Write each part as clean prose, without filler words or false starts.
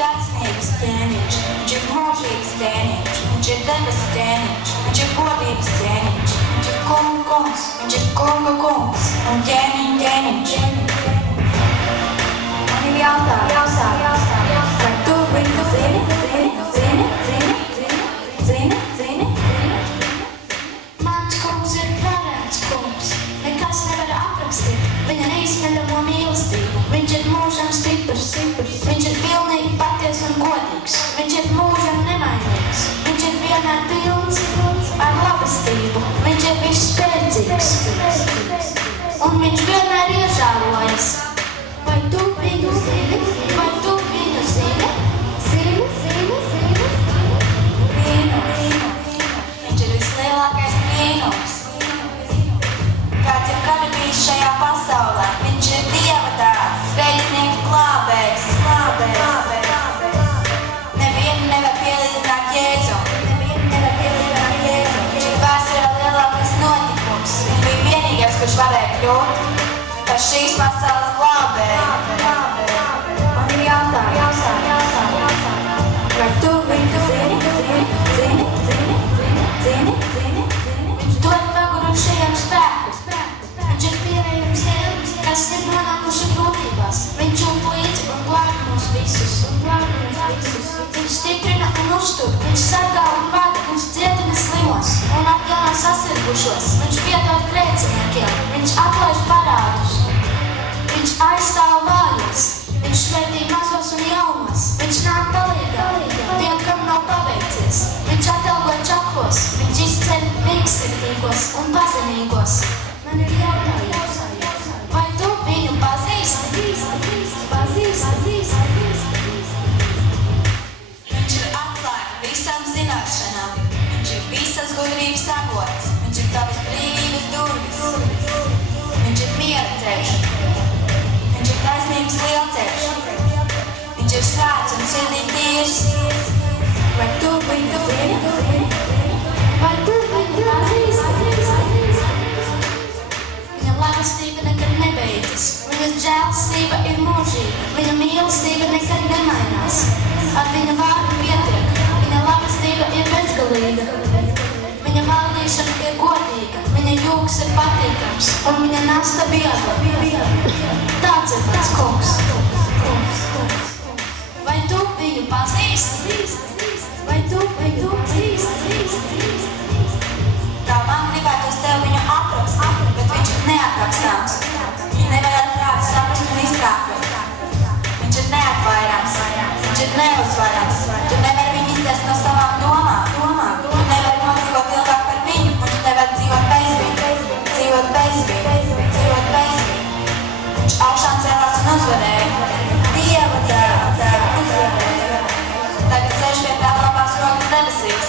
taisnības ķēniņš, viņš ir mūžīgs ķēniņš, viņš ir debes ķēniņš, viņš ir godības ķēniņš, viņš ir kunga kungs, viņš ir kunga kungs un ķēniņa ķēniņš. Man ir jautājums, vai tu viņu zini? Mans kungs ir varens kungs, nekas nevar aprakstīt viņa neizsmeļamo mīlestību. Viņš ir mūžam stiprs, viņš ir pilnīgi paties un godīgs, viņš ir mūžam nemainīgs, viņš ir vienmēr pilns ar labestību, viņš ir visspēcīgs un viņš vienmēr iežēlojas. Vai tu viņu zini? Vai tu viņu zini? Viņš ir vislielākais brīnums, kāds jebkad bijis šajā pasaulē. Viņš ir Dieva dēls, veļnieku glābējs. Nevienu nevar pielīdzināt Jēzum. Šī vēsture ir lielākais notikums. Viņš bija vienīgais, kurš varēja kļūt par šīs pasaules glābēju. Man ir jautājums, vai tu viņu zini? Viņš dod pagurušajiem spēku. Viņš ir pieejams tiem, kas ir nonākuši grūtībās. Viņš jūt līdzi un glāb mūs visus. Viņš stiprina un uztur. Viņš sargā un vada, viņš dziedina slimos un atjaunā sasirgušos. Viņš piedod grēciniekiem. Viņš atlaiž parādus. Viņš aizstāv vājos. Viņš svētī mazos un jaunos. Viņš nāk palīgā tiem, kam nav paveicies. Viņš atalgo čaklos. Viņš izceļ mīkstitīgos un pazemīgos. Man ir jautājums, vai tu viņu pazīsti? Viņš ir atklāta visām zināšanām. Viņš ir visas gudrības avots. Viņš ir tavas brīvības durvis. Viņš ir miera ceļš. Viņš ir taisnības lielceļš. Viņš ir svēts un sirdī tīrs. Vai tu viņu zini? Vai tu viņu pazīsti? Viņa labestība nekad nebeidzas. Viņas žēlastība ir mūžīga. Viņa mīlestība nekad nemainās. Ar viņa vārdu pietiek. Viņa labestība ir bezgalīga. Viņa valdīšana ir godīga. Viņa jūgs ir patīkams. Un viņa nasta viegla. Tāds ir pats kungs. Vai tu viņu pazīsti? Vai tu viņu pazīsti? Tā man gribētos tev viņu aprakstīt, bet viņš ir neaprakstāms. Viņu nevar ar prātu saprast un izprātot. Viņš ir neatvairams. Viņš ir neuzvarams. Tu nevari viņu izdzēst no savām domām. Tu nevari nodzīvot ilgāk par viņu, un tu nevari dzīvot bez viņa. Viņš augšām cēlās un uzvarēja. Dieva dēls uzvarēja. Tagad sēž pie tā labās rokas debesīs.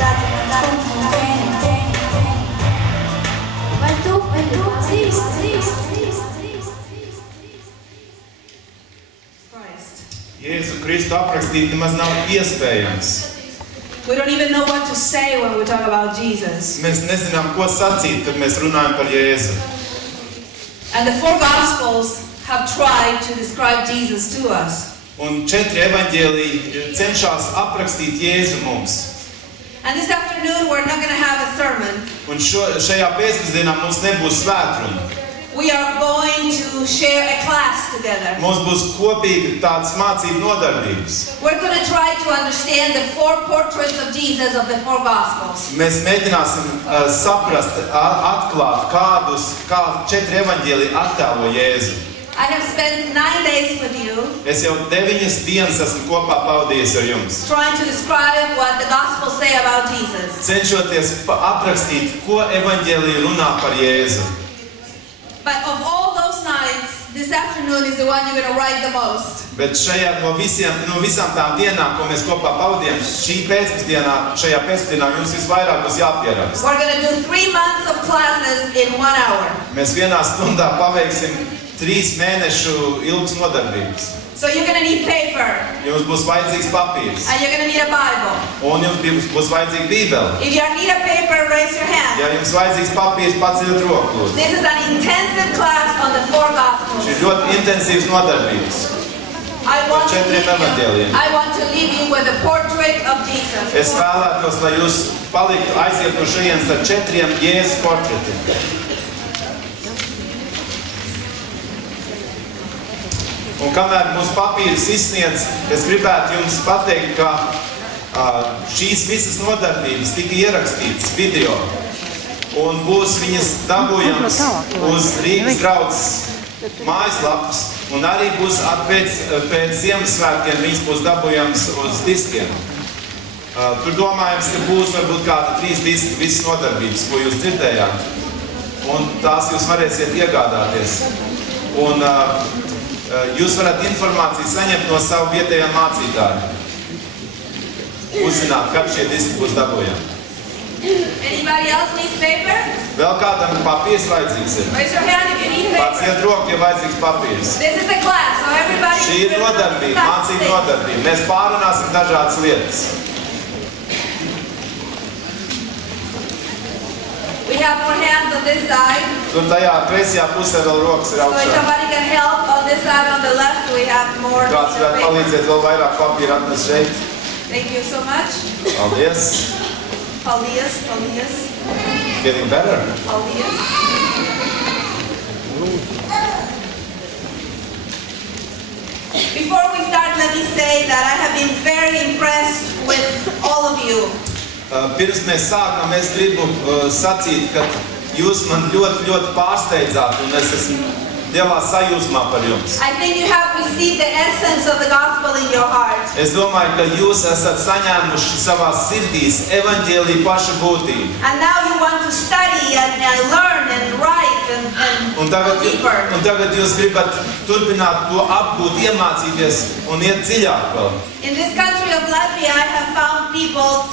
Tāds ir mans kungs un ķēniņš. Vai tu pazīsti? Jēzu Kristu aprakstīt nemaz nav iespējams. We don't even know what to say when we talk about Jesus. Mēs nezinām, ko sacīt, kad mēs runājam par Jēzu. And the four Gospels have tried to describe Jesus to us. Un 4 evaņģēliji cenšas aprakstīt Jēzu mums. And this afternoon we're not going to have a sermon. Un šajā pēcpusdienā mums nebūs svētkruna. We are going to share a class together. Mums būs kopīgi tāds mācību nodarbības. We're going to try to understand the four portraits of Jesus of the four Gospels. Mēs mēģināsim saprast, atklāt, kā 4 evaņģēliji attēlo Jēzu. I have spent 9 days with you. Es jau 9 dienas esmu kopā pavadījis ar jums. Trying to describe what the Gospels say about Jesus. Cenšoties aprakstīt, ko evaņģēliji runā par Jēzu. But of all those nights, this afternoon is the one you're going to write the most. Bet no visām tām dienām, ko mēs kopā pavadījām, šajā pēcpusdienā jums visvairāk būs jāpieraksta. We're going to do 3 months of classes in 1 hour. Mēs vienā stundā paveiksim 3 mēnešu ilgas nodarbības. So you're going to need paper. Jums būs vajadzīgs papīrs. And you're going to need a Bible. Un jums būs vajadzīga bībele. If you need a paper, raise your hand. Ja jums vajadzīgs papīrs, paceļat roku. This is an intensive class on the four Gospels. Šī ļoti intensīvs nodarbības. I want to četriem evaņģēlijiem. leave you with a portrait of Jesus. Es vēlētos, lai jūs paliktu aiziet no šejienes ar 4 Jēzus portretiem. Un kamēr mūsu papīrs izsniedz, es gribētu jums pateikt, ka šīs visas nodarbības tika ierakstītas video. Un būs viņas dabūjams uz Rīgas draudzes mājaslapas. Un arī būs pēc Ziemassvētkiem viņas būs dabūjams uz diskiem. Tur domājams, ka būs varbūt kāda 3 diski, visas nodarbības, ko jūs dzirdējāt. Un tās jūs varēsiet iegādāties. Un jūs varat informāciju saņemt no savu vietējā mācītāju. Uzzināt, kad šie diski būs dabūjami. Anybody else needs paper? Vēl kādam papīrs vajadzīgs ir. Raise your hand if you need paper. Paciet roku, ja vajadzīgs papīrs. This is a class, so everybody... Šī ir nodarbība, mācība nodarbība. Mēs pārunāsim dažādas lietas. We have more hands on this side. Un tajā kreisajā pusē vēl rokas ir So if augšā. somebody can help on this side, on the left, we have more Kāds varētu paper. palīdzēt vēl vairāk papīra atnest šeit? Thank you so much. Paldies. Paldies, paldies, Getting better. paldies. Before we start, let me say that I have been very impressed with all of you. Pirms mēs sākam, es gribu sacīt, ka jūs man ļoti pārsteidzāt, un es esmu lielā sajūsmā par jums. I think you have received the essence of the gospel in your heart. Es domāju, ka jūs esat saņēmuši savās sirdīs evaņģēlija paša būtību. And now you want to study and learn and write and Un go deeper. tagad jūs gribat turpināt to apgūt, iemācīties un iet dziļāk vēl. In this country of Latvia, I have found people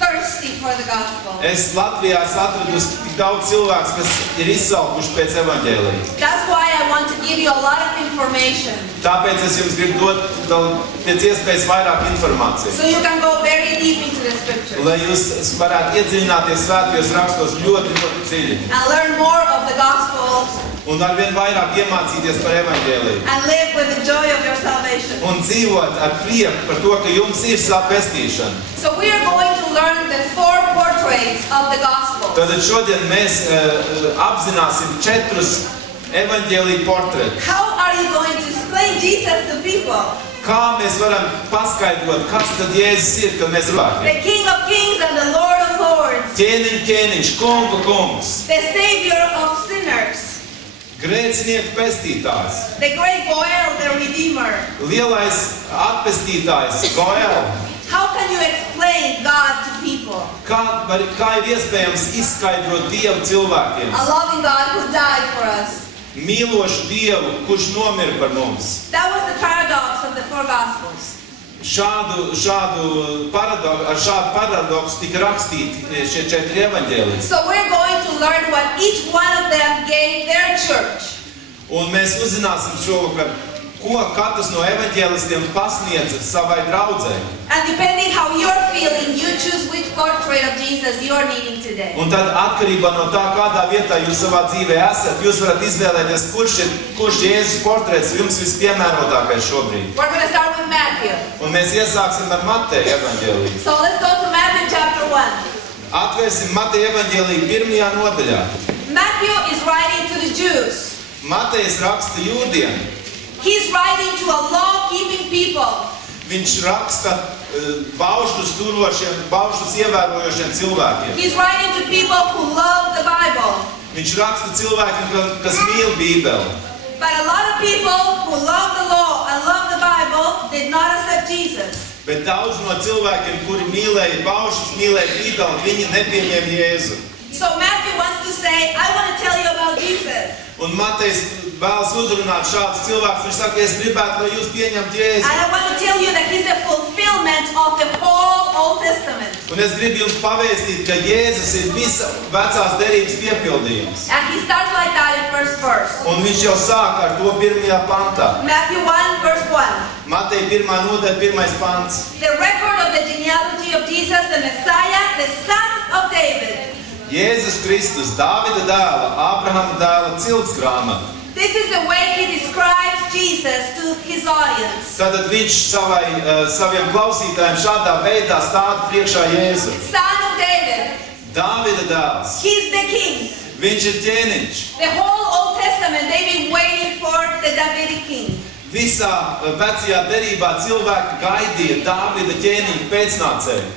thirsty for the gospel. Es Latvijā esmu atradusi tik daudz cilvēks, kas ir izsalkuši pēc evaņģēlija. That's why I want to give you a lot of information. Tāpēc es jums gribu dot vēl pēc iespējas vairāk informācijas. So you can go very deep into the scriptures Lai jūs varētu iedziļināties svētajos rakstos ļoti dziļi. and learn more of the gospel Un arvien vairāk iemācīties par evaņģēliju. and live with the joy of your salvation. Un dzīvot ar prieku par to, ka jums ir sava pestīšana. So we are going to learn the 4 portraits of the gospel. Tad šodien mēs apzināsim 4 evaņģēlija portretus. How are you going to explain Jesus to people? Kā mēs varam paskaidrot, kas tad Jēzus ir, kad mēs runājam? The King of Kings and the Lord of Lords. Ķēniņš, kungu kungs, The Savior of sinners. grēcinieku pestītājs, The great Goel, the Redeemer. lielais atpestītājs, Goel. How can you explain God to people? Kā ir iespējams izskaidrot Dievu cilvēkiem? A loving God who died for us. Mīlošu Dievu, kurš nomira par mums. That was the paradox of the 4 Gospels. Ar šādu paradoksu tika rakstīti šie 4 evaņģēliji. So we're going to learn what each one of them gave their church. Un mēs uzzināsim šovakar, ko katrs no evaņģēlistiem pasniedza savai draudzei. And depending how you're feeling, you choose which portrait of Jesus you're needing today. Un tad atkarībā no tā, kādā vietā jūs savā dzīvē esat, jūs varat izvēlēties, kurš Jēzus portrets jums vispiemērotākais šobrīd. We're going to start with Matthew. Un mēs iesāksim ar Mateja evaņģēliju. So let's go to Matthew chapter 1. Atvērsim Mateja evaņģēliju 1. nodaļā. Matthew is writing to the Jews. Matejs raksta jūdiem. He's writing to a law-keeping people. Viņš raksta baušļus ievērojošiem cilvēkiem. He's writing to people who love the Bible. Viņš raksta cilvēkiem, kas mīl Bībeli. But a lot of people who love the law and love the Bible did not accept Jesus. Bet daudz no cilvēkiem, kuri mīlēja baušļus, mīlēja Bībeli, viņi nepieņēma Jēzu. So Matthew wants to say, I want to tell you about Jesus. Un Matejs vēlas uzrunāt šādus cilvēkus. Viņš saka, es gribētu, lai jūs pieņemtu Jēzu. And I want to tell you that he's the fulfillment of the whole Old Testament. Un es gribu jums pavēstīt, ka Jēzus ir visa vecās derības piepildījums. And he starts like that in first verse. Un viņš jau sāk ar to 1. pantā. Matthew 1 verse 1. Mateja 1. nodaļa, 1. pants. The record of the genealogy of Jesus, the Messiah, the son of David. Jēzus Kristus, Dāvida dēla, Ābrahama dēla cilts grāmata. This is the way he describes Jesus to his audience. Tātad viņš saviem klausītājiem šādā veidā stāda priekšā Jēzu. Son of David, Dāvida dēls. he's the king. Viņš ir ķēniņš. The whole Old Testament, they've been waiting for the Davidic king. Visā vecajā derībā cilvēki gaidīja Dāvida ķēniņa pēcnācēju.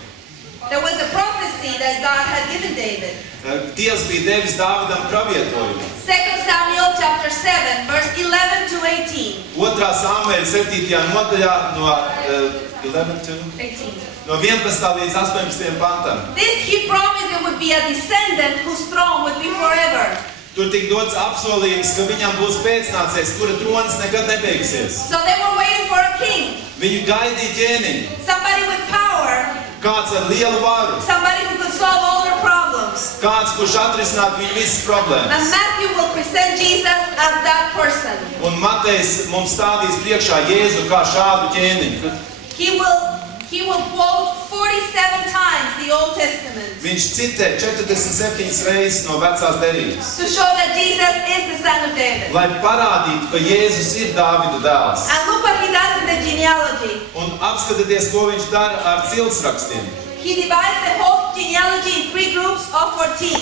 There was a prophecy that God had given David. Dievs bija devis Dāvidam pravietojumu. 2 Samuel chapter 7, verse 11 to 18. 2. Samuēļa 7. nodaļā no 11. No 11. līdz 18. pantam. This he promised there would be a descendant whose throne would be forever. Tur tik dots apsolījums, ka viņam būs pēcnācējs, kura trons nekad nebeigsies. So they were waiting for a king. Viņi gaidīja ķēniņu. Somebody with power. Kāds ar lielu varu. Somebody who could solve all their problems. Kāds, kurš atrisināt viņu visas And problēmas. Matthew will present Jesus as that person. Un Matejs mums stādīs priekšā Jēzu kā šādu ķēniņu. He will quote 47 times the Old Testament Viņš citē 47 reizes no vecās derības. to show that Jesus is the son of David. Lai parādītu, ka Jēzus ir Dāvida dēls. And look what he does in the genealogy. Un apskatieties, ko viņš dara ar ciltsrakstiem. He divides the whole genealogy in 3 groups of 14.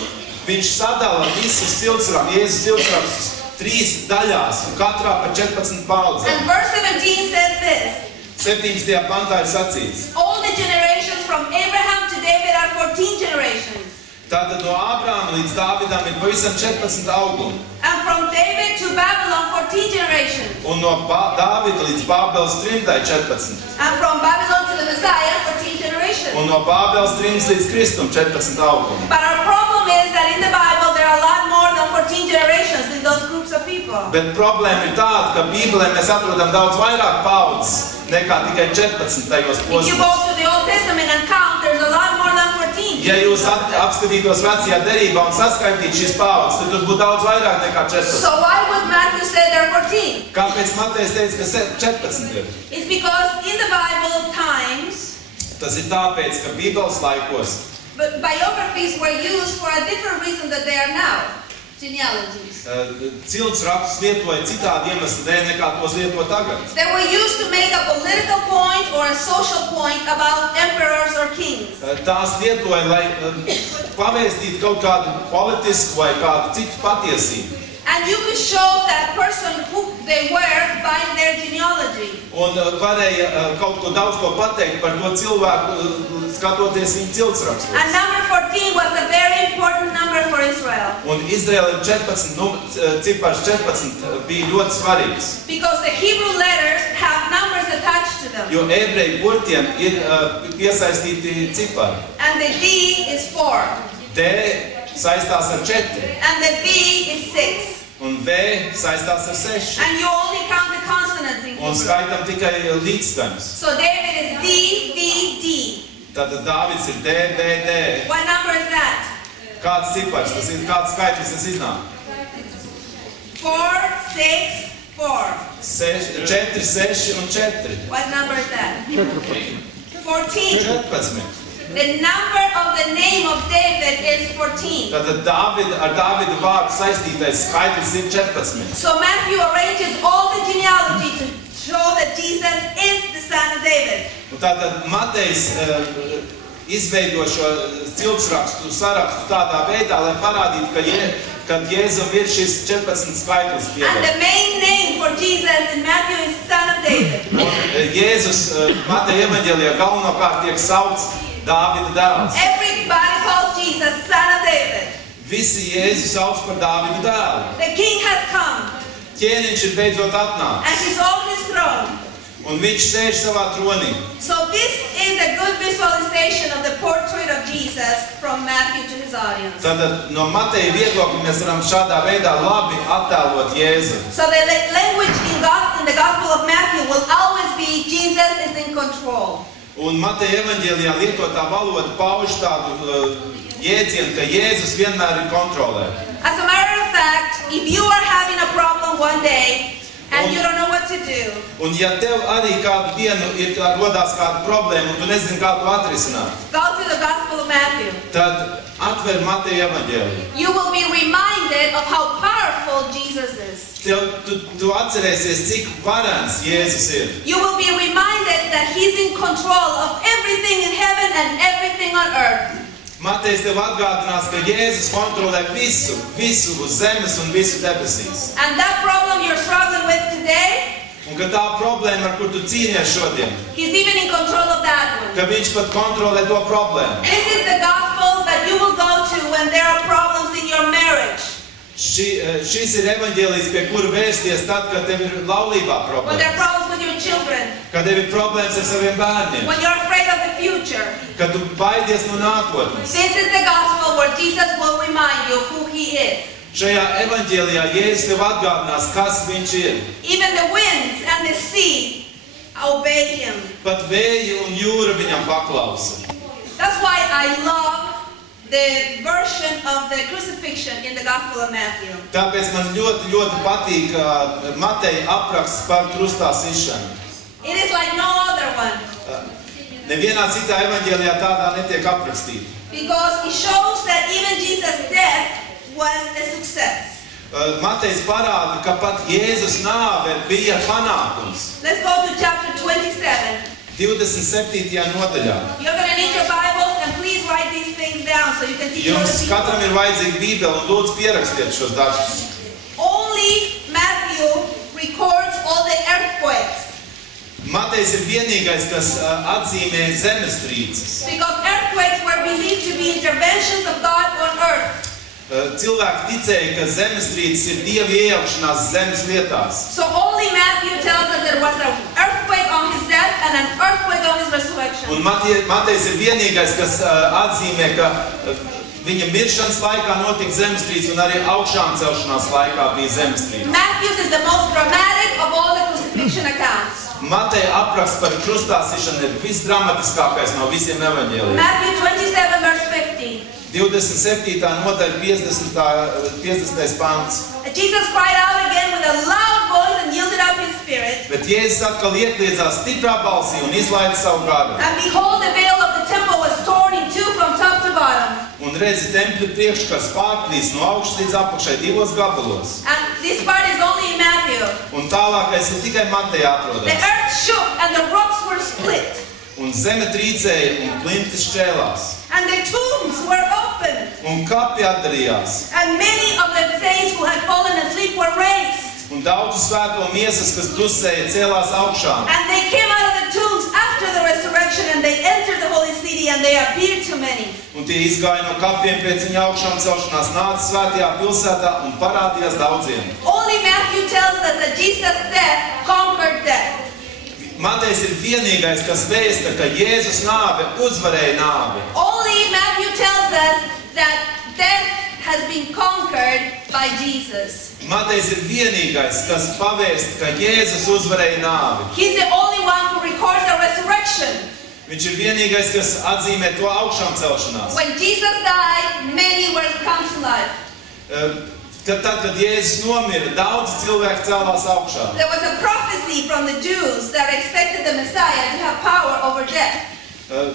Viņš sadala visus ciltsrakstus, Jēzus ciltsrakstus 3 daļās, un katrā par 14 paudzēm. And verse 17 says this. 17. pantā ir sacīts. All the generations from Abraham to David are 14 generations. Tātad no Ābrāma līdz Dāvidam ir pavisam 14 augumi. And from David to Babylon 14 generations. Un no Dāvida līdz Bābeles trimdai 14. And from Babylon to the Messiah 14 generations. Un no Bābeles trimdas līdz Kristum 14 augumi. But our problem is that in the Bible there are a lot more than 14 generations in those groups of people. Bet problēma ir tāda, ka Bībelē mēs atrodam daudz vairāk paudzes nekā tikai 14 tajos If you go posmos. to the Old Testament and count, there's a lot more than 14. Ja jūs apskatītos vecajā derībā un saskaitītu šīs paudzes, tad tur būtu daudz vairāk nekā 14. So why would Matthew say there are 14? Kāpēc Matejs teica, ka 14 ir? It's because in the Bible times, Tas ir tāpēc, ka Bībeles laikos but biographies were used for a different reason than they are now. Genealogies. ciltsrakstus lietoja citādi iemeslu dēļ nekā tos lieto tagad. They were used to make a political point or a social point about emperors or kings. Tās lietoja, lai pavēstītu kaut kādu politisku vai kādu citu patiesību. And you could show that person who they were by their genealogy. Un varēja kaut ko daudz ko pateikt par to cilvēku, skatoties viņu ciltsrakstos. And number 14 was a very important number for Israel. Un Izraēlam cipars 14 bija ļoti svarīgs. Because the Hebrew letters have numbers attached to them. Jo ebreju burtiem ir piesaistīti cipari. And the D is 4. D saistās ar 4. And the B is 6. Un V saistās ar 6. And you only count the consonants in Un Hebrew. skaitam tikai līdzstaņus. So David is D, D, D. Tātad Dāvids ir D, D, D. What number is that? Kāds cipars tas ir? Kāds skaitlis tas iznāk? 4, 6, 4. 4, 6 un 4. What number is that? 14. 14. The number of the name of David is 14. Tātad ar Dāvida vārdu saistītais skaitlis ir 14. So Matthew arranges all the genealogy to show that Jesus is the son of David. Un tātad Matejs izveido šo ciltsrakstu sarakstu tādā veidā, lai parādītu, ka Jēzum ir šis 14 skaitlis And piedots. the main name for Jesus in Matthew is son of David. Jēzus Mateja evaņģēlijā galvenokārt tiek saukts Dāvida dēls. Everybody calls Jesus son of David. Visi Jēzu sauc par Dāvida dēlu. The king has come Ķēniņš ir beidzot and atnācis, he's on his throne. un viņš sēž savā tronī. So this is a good visualization of the portrait of Jesus from Matthew to his audience. Tātad no Mateja viedokļa mēs varam šādā veidā labi attēlot Jēzu. So the language in the Gospel of Matthew will always be Jesus is in control. Un Mateja evaņģēlijā lietotā valoda pauž tādu jēdzienu, ka Jēzus vienmēr ir kontrolē. As a matter of fact, if you are having a problem one day and you don't know what to do, Un ja tev arī kādu dienu rodās kāda problēma un tu nezini, kā to atrisināt, go to the Gospel of Matthew. tad atver Mateja evaņģēliju. You will be reminded of how powerful powerful Jesus is. Tu atcerēsies, cik varens Jēzus ir. You will be reminded that He's in control of everything in heaven and everything on earth. Matejs tev atgādinās, ka Jēzus kontrolē visu uz zemes un visu debesīs. And that problem you're struggling with today, Un ka tā problēma, ar kur tu cīnies šodien, He's even in control of that one. ka viņš pat kontrolē to problēmu. This is the gospel that you will go to when there are problems in your marriage, Šis ir evaņģēlijs, pie kura vērsties tad, kad tev ir laulībā when there are problēmas, problems with your children, kad tev ir problēmas ar saviem bērniem, when you're afraid of the future. kad tu baidies no nākotnes. This is the gospel where Jesus will remind you who He is. Šajā evaņģēlijā Jēzus tev atgādinās, kas viņš ir. Even the winds and the sea obey Him. Pat vēji un jūra viņam paklausa. That's why I love the version of the crucifixion in the Gospel of Matthew. Tāpēc man ļoti patīk Mateja apraksts par krustā sišanu. It is like no other one, Nevienā citā evaņģēlijā tādā netiek aprakstīta. because it shows that even Jesus' death was a success. Matejs parāda, ka pat Jēzus nāve bija panākums. Let's go to chapter 27. 27. nodaļā. You're going to need your Bibles, and please write these things down so you can teach other Jums people. katram ir vajadzīga bībele un lūdzu pierakstiet šos dažus. Only Matthew records all the earthquakes, Matejs ir vienīgais, kas atzīmē zemestrīces. because earthquakes were believed to be interventions of God on earth. Cilvēki ticēja, ka zemestrīces ir Dieva iejaukšanās zemes lietās. So only Matthew tells us there was an earthquake on his death and an earthquake on his resurrection. Un Matejs ir vienīgais, kas atzīmē, ka viņa miršanas laikā notika zemestrīce un arī augšām celšanās laikā bija zemestrīce. Matthew's is the most dramatic of all the crucifixion accounts. Mateja apraksts par krustāsišanu ir visdramatiskākais no visiem evaņģēlijiem. Matthew 27 verse 50. 27. nodaļa 50. pants. Jesus cried out again with a loud voice and yielded up his spirit. Bet Jēzus atkal iekliedzās stiprā balsī un izlaida savu garu. And behold, the veil of the temple was torn in two from top to bottom. Un redzi, tempļa priekškars pārplīs no augšas līdz apakšai divos gabalos. And this part is only in Matthew. Un tālākais ir tikai Matejā The atrodams. earth shook and the rocks were split. Un zeme trīcēja un plintis šķēlās. And the tombs were opened. Un kapi atdarījās. And many of the saints who had fallen asleep were raised. Un daudz svēto miesas, kas tusēja, cēlās augšām. And they came out of the tombs after the resurrection and they entered the holy city and they appeared to many. Un tie izgāja no kapiem pēc viņa augšām celšanās, nāca svētajā pilsētā un parādījās daudziem. Only Matthew tells us that Jesus' death conquered death. Matejs ir vienīgais, kas vēsta, ka Jēzus nāve uzvarēja nāvi. Only Matthew tells us that death has been conquered by Jesus. Matejs ir vienīgais, kas pavēst, ka Jēzus uzvarēja nāvi. He's the only one who records the resurrection. Viņš ir vienīgais, kas atzīmē to augšām celšanās. When Jesus died, many were come to life. Tad, kad Jēzus nomira, daudz cilvēku cēlās augšā. There was a prophecy from the Jews that expected the Messiah to have power over death.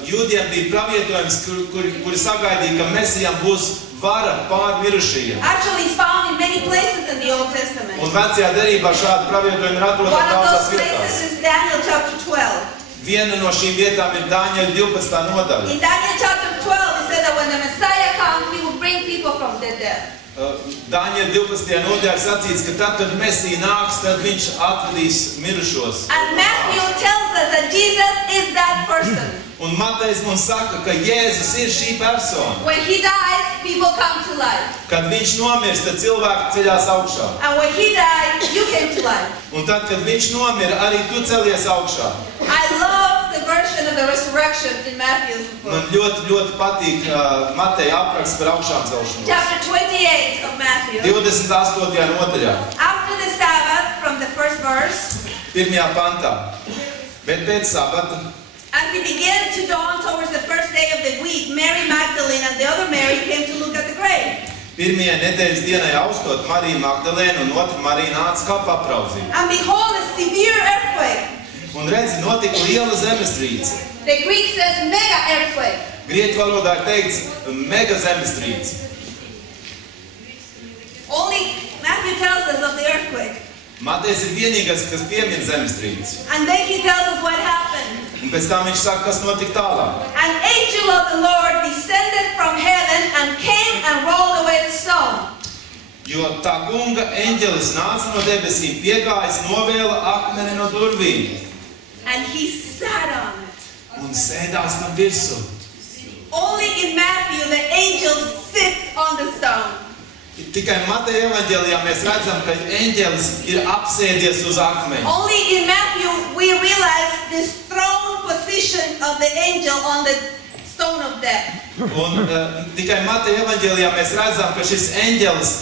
Jūdiem bija pravietojums, kuri sagaidīja, ka Mesijam būs vara pār mirušajiem. Actually, it's found in many places in the Old Testament. Un vecajā derībā šādi pravietojumi ir One atrodami of daudzās those vietās. places is Daniel chapter 12. Viena no šīm vietām ir Dāņeļa 12. nodaļa. In Daniel chapter 12, it said that when the Messiah comes, he will bring people from their death. Dāņeļa 12. nodaļā sacīts, ka tad, kad Mesija nāks, tad viņš atvedīs mirušos. And Matthew tells us that Jesus is that person. Un Matejs mums saka, ka Jēzus ir šī persona. When he dies, people come to life. Kad viņš nomirst, tad cilvēki ceļās augšā. And when he died, you came to life. Un tad, kad viņš nomira, arī tu celies augšā. I love the version of the resurrection in Matthew's Man book. ļoti patīk Mateja apraksts par augšām celšanos. Chapter 28 of Matthew. 28. nodaļā, After the Sabbath, from the first verse, 1. pantā. Bet pēc sabata, as it began to dawn towards the first day of the week, Mary Magdalene and the other Mary came to look at the grave. pirmajai nedēļas dienai austot, Marija Magdalēna un otra Marija nāca kapu apraudzīt. And behold, a severe earthquake. Un redzi, notika liela zemestrīce. The Greek says mega earthquake. Grieķu valodā ir teikts mega zemestrīce. Only Matthew Matthew tells us of the earthquake. Matejs ir vienīgais, kas piemin zemestrīci. And then he tells us what happened. Un pēc tam viņš saka, kas notika tālāk. An angel of the Lord descended from heaven and came and rolled away the stone. Jo tā kunga eņģelis nāca no debesīm, piegājis, novēla akmeni no durvīm. And he sat on it. Un sēdās tam virsū. Only in Matthew the angel sits on the stone. Tikai Mateja evaņģēlijā mēs redzam, ka eņģelis ir apsēdies uz akmeņa. Only in Matthew we realize this throne position of the angel on the stone of death. Un tikai Mateja evaņģēlijā mēs redzam, ka šis eņģelis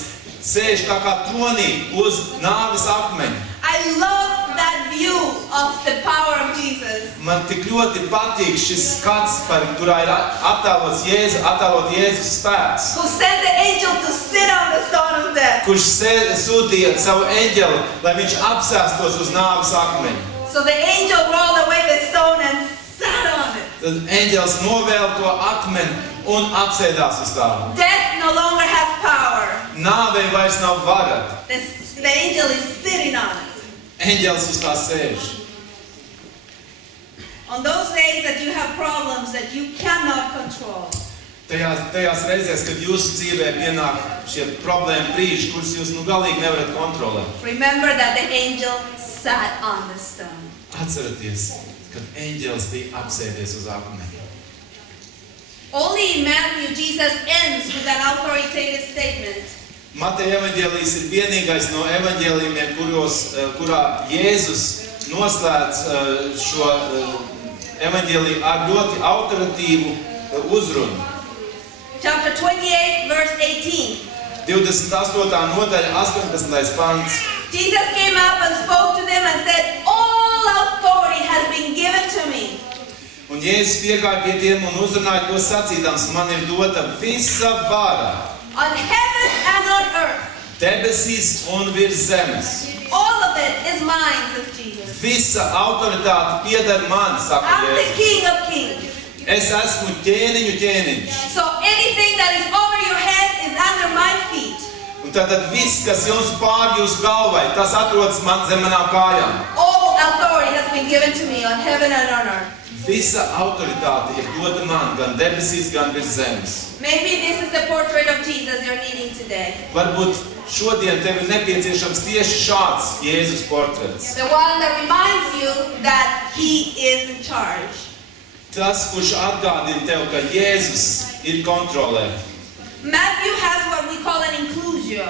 sēž tā kā tronī uz nāves akmeņa. I love that view of the power of Jesus. Man tik ļoti patīk šis skats, kurā ir attēlot Jēzus spēks. Who sent the angel to sit on the stone of death. Kurš sūtīja savu eņģeli, lai viņš apsēstos uz nāves akmeņa. So the angel rolled away the stone and sat on it. Tad eņģelis novēla to akmeni un apsēdās uz tā. Death no longer has power. Nāvei vairs nav vara. The angel is sitting on it. Eņģelis uz tā sēž. On those days that you have problems that you cannot control. Tajās reizēs, kad jūsu dzīvē pienāk šie problēma brīži, kurus jūs galīgi nevarat kontrolēt. Remember that the angel sat on the stone. Atcerieties, kad eņģelis bija apsēdies uz akmeni. Only in Matthew Jesus ends with an authoritative statement. Mateja evaņģēlijs ir vienīgais no evaņģēlijiem, kurā Jēzus noslēdz šo evaņģēliju ar ļoti autoritīvu uzrunu. Chapter 28, verse 18. 28. nodaļa, 18. pants. Jesus came up and spoke to them and said, "All authority has been given to me." Un Jēzus piegāja pie tiem un uzrunāja to sacīdams, man ir dota visa vara. On heaven and on earth. Debesīs un virs zemes. All of it is mine, says Jesus. Visa autoritāte pieder man, saka I'm the Jēzus. King of Kings. Es esmu ķēniņš. So anything that is over your head is under my feet. Un tātad viss, kas jums pār jūsu galvai, tas atrodas man zem manām kājām. All authority has been given to me on heaven and on earth. Visa autoritāte ir dota man, gan debesīs, gan virs zemes. Maybe this is the portrait of Jesus you're needing today. Varbūt šodien tev ir nepieciešams tieši šāds Jēzus portrets. The one that reminds you that He is in charge. Tas, kurš atgādina tev, ka Jēzus ir kontrolē. Matthew has what we call an inclusio.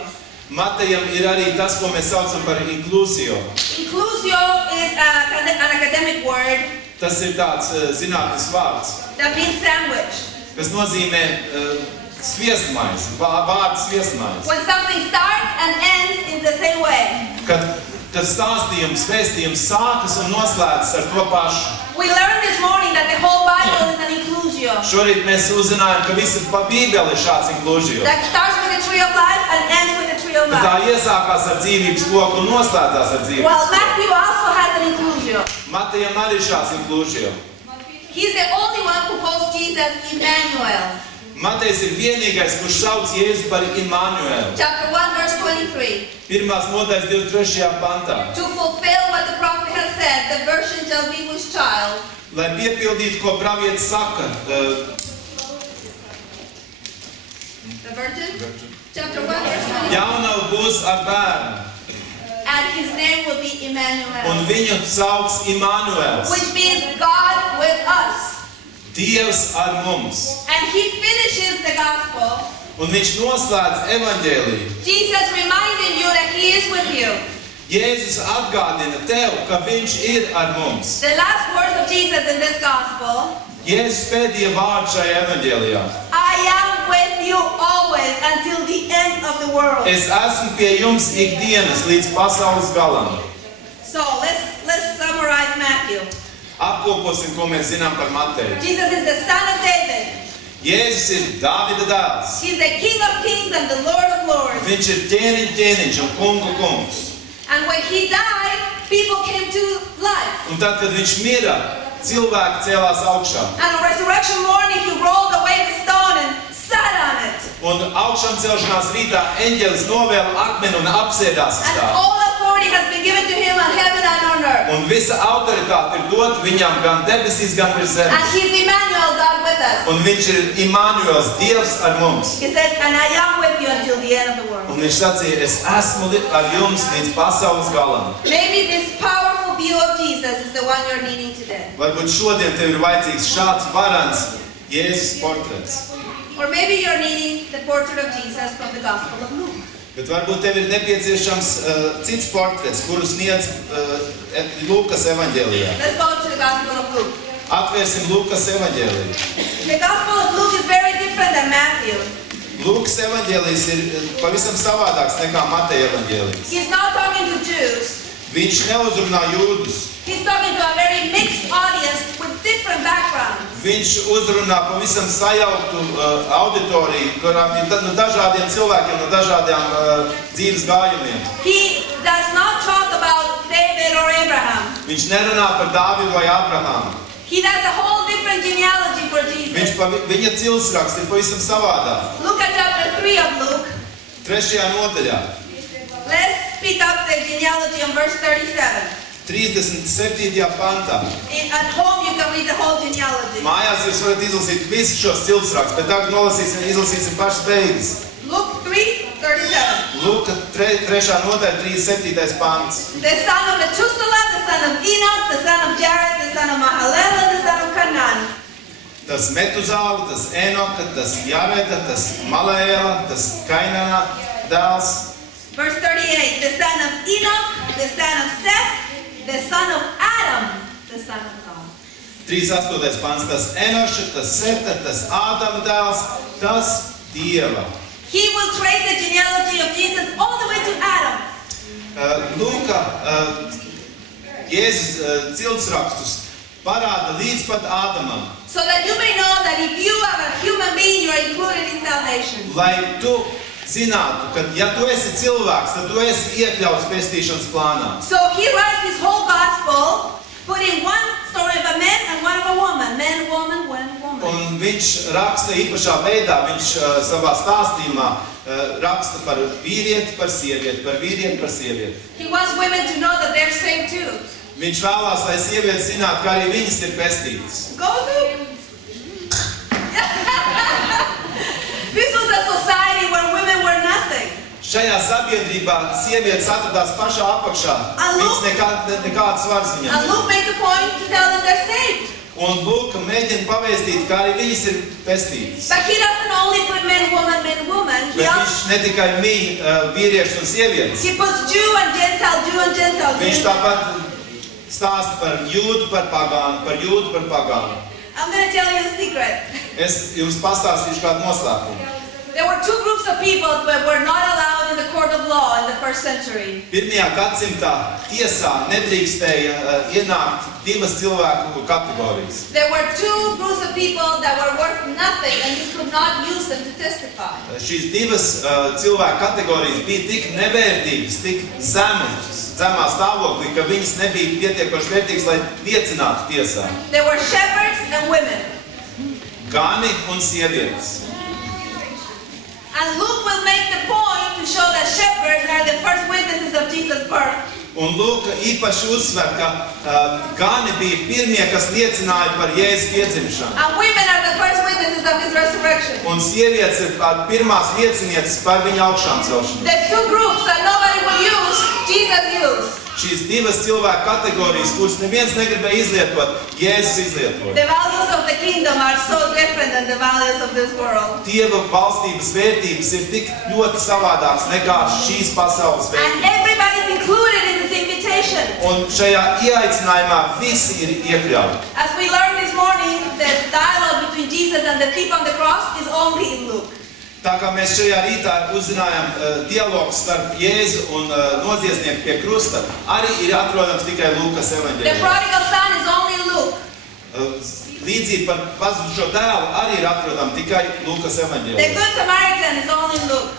Matejam ir arī tas, ko mēs saucam par inclusio. Inclusio is an academic word Tas ir tāds zinātnes vārds, that means sandwich. kas nozīmē sviestmaize, vārds sviestmaize. When something starts and ends in the same way. Kad stāstījums, vēstījums sākas un noslēdzas ar to pašu. We learned this morning that the whole Bible is an inclusio. Šorīt mēs uzzinājām, ka visa Bībele ir šāds inclusio. That starts with the tree of life and ends with the tree of Tā life. iesākās ar dzīvības koku un noslēdzās ar dzīvības Well, koku. Matthew also has an inclusio. Matejam arī ir šāds inclusio. He's the only one who calls Jesus Emmanuel. Matejs ir vienīgais, kurš sauc Jēzu par Immanuelu. Chapter 1, verse 23. Pirmās nodaļas 23. pantā. To fulfill what the prophet has said, the virgin shall be with child. Lai piepildītu, ko pravietis saka. The virgin? Chapter 1, verse 23. Jaunava būs ar bērnu, And his name will be un Emmanuel. viņu sauks Immanuels. Which means God with us. Dievs ar mums. And he finishes the gospel. Un viņš noslēdz evaņģēliju. Jesus reminding you that he is with you. Jēzus atgādina tev, ka viņš ir ar mums. The last words of Jesus in this gospel. Jēzus pēdējie vārdi šajā evaņģēlijā. I am with you always until the end of the world. Es esmu pie jums ikdienas līdz pasaules galam. So let's summarize Matthew. Apkoposim, ko mēs zinām par Mateju. Jesus is the son of David. Jēzus ir Dāvida dēls. He's the King of Kings and the Lord of Lords. Viņš ir ķēniņš un kungu kungs. And when he died, people came to life. Un tad, kad viņš mira, cilvēki cēlās augšā. And on resurrection morning, he rolled away the stone and sat on it. Un augšām celšanās rītā eņģelis novēla akmeni un apsēdās uz And tā. all authority has been given to him on heaven and on earth. Un visa autoritāte ir dot viņam gan debesīs, gan virs And zemes. he's Emmanuel, God with us. Un viņš ir Immanuels, Dievs ar mums. He says, and I am with you until the end of the world. Un viņš sacīja, es esmu ar jums līdz pasaules galam. Maybe this powerful view of Jesus is the one you're needing today. Varbūt šodien tev ir vajadzīgs šāds varants Jēzus portrets. Or maybe you're needing the portrait of Jesus from the Gospel of Luke. Bet varbūt tev ir nepieciešams cits portrets, kuru sniedz Lūkas evaņģēlijā. Let's go to the Gospel of Luke. Atvērsim Lūkas evaņģēliju. The Gospel of Luke is very different than Matthew. Lūkas evaņģēlijs ir pavisam savādāks nekā Mateja evaņģēlijs. He's not talking to Jews. Viņš neuzrunā jūdus. He's talking to a very mixed audience with different backgrounds. Viņš uzrunā pavisam sajauktu auditoriju, kurām ir no dažādiem cilvēkiem, no dažādiem dzīves gājumiem. He does not talk about David or Abraham. Viņš nerunā par Dāvidu vai Abrahamu. He does a whole different genealogy for Jesus. Viņa cilsraksts ir pavisam savādāk. Look at chapter 3 of Luke. 3. nodaļā, Let's pick up the genealogy on verse 37. 37. pantā. At home you can read the whole genealogy. Mājās jūs varat izlasīt visus šos cilsrakstus, bet tagad izlasīsim pašas beigas. Luke 3:37. Lūka 3. nodaļa, 37. pants. The son of Methuselah, the son of Enoch, the son of Jared, the son of Mahalalel, and the son of Canaan. Tas Metuzāla, tas Enoka, tas Jareda, tas Malēla, tas Kainana dēls. Verse 38, the son of Enoch, the son of Seth, the son of Adam, the son of God. 38. pants, tas Enoša, tas Seta, tas Ādama dēls, tas Dieva. He will trace the genealogy of Jesus all the way to Adam. Lūka Jēzus ciltsrakstus parāda līdz pat Ādamam. So that you may know that if you are a human being, you are included in salvation. Lai tu zinātu, ka ja tu esi cilvēks, tad tu esi iekļauts pestīšanas plānā. So he writes his whole gospel, putting one story of a man and one of a woman. Man, woman, woman. Un viņš raksta īpašā veidā, viņš savā stāstījumā raksta par vīrieti, par sievieti, par vīrieti, par sievieti. He wants women to know that they're saved too. Viņš vēlās, lai sievietes zinātu, ka arī viņas ir pestītas. Go Luke! This was a society where women were nothing. Šajā sabiedrībā sievietes atradās pašā apakšā. Viņas nekāds svars viņam. And Luke makes a point to tell them they're saved. Un Lūka mēģina pavēstīt, ka arī viņas ir pestītas. But he doesn't only put men, woman. He Bet viņš also ne tikai vīriešus un sievietes. he puts Jew and Gentile. Viņš tāpat stāsta par jūdu, par pagānu, par jūdu, par pagānu. I'm going to tell you a secret. Es jums pastāstīšu kādu noslēpumu. There were two groups of people that were not allowed in the court of law in the first century. Pirmajā gadsimtā tiesā nedrīkstēja ienākt divas cilvēku kategorijas. There were two groups of people that were worth nothing and you could not use them to testify. Šīs divas cilvēku kategorijas bija tik nevērtīgas, tik zemā stāvoklī, ka viņas nebija pietiekoši vērtīgas, lai liecinātu tiesā. There were shepherds and women. Gani un sievietes. And Luke will make the point to show that shepherds are the first witnesses of Jesus' birth. Un Lūka īpaši uzsver, ka gani bija pirmie, kas liecināja par Jēzus piedzimšanu. And women are the first witnesses of his resurrection. Un sievietes ir pirmās liecinieces par viņa augšām celšanu. There's two groups that nobody will use, Jesus used. Šīs divas cilvēku kategorijas, kuras neviens negribēja izlietot, Jēzus izlietoja. The values of the kingdom are so different than the values of this world. Dieva valstības vērtības ir tik ļoti savādākas nekā šīs pasaules And vērtības. everybody is included in this invitation. Un šajā ieaicinājumā visi ir iekļauti. As we learned this morning, the dialogue between Jesus and the thief on the cross is only in Luke. Tā kā mēs šajā rītā uzzinājām dialogu starp Jēzu un noziedznieku pie krusta, arī ir atrodams tikai Lūkas The evaņģēlijā. prodigal son is only in Luke. Līdzība par pazudušo dēlu arī ir atrodama tikai Lūkas The evaņģēlijā. good Samaritan is only in Luke.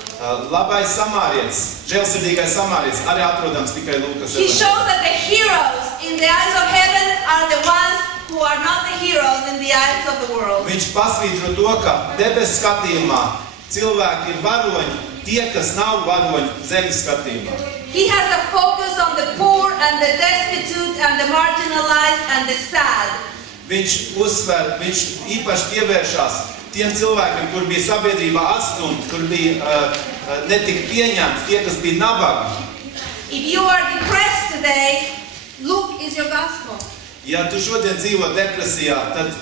Labais samārietis, žēlsirdīgais samārietis arī atrodams tikai Lūkas He evaņģēlijā. shows that the heroes in the eyes of heaven are the ones who are not the heroes in the eyes of the world. Viņš pasvītro to, ka debesu skatījumā cilvēki ir varoņi, tie, kas nav varoņi zemes skatījumā. He has a focus on the poor and the destitute and the marginalized and the sad. Viņš uzsver, viņš īpaši pievēršās tiem cilvēkiem, kur bija sabiedrībā atstumti, kur bija netika pieņemti, tie, kas bija nabagi. If you are depressed today, Luke is your gospel. Ja tu šodien dzīvo depresijā, tad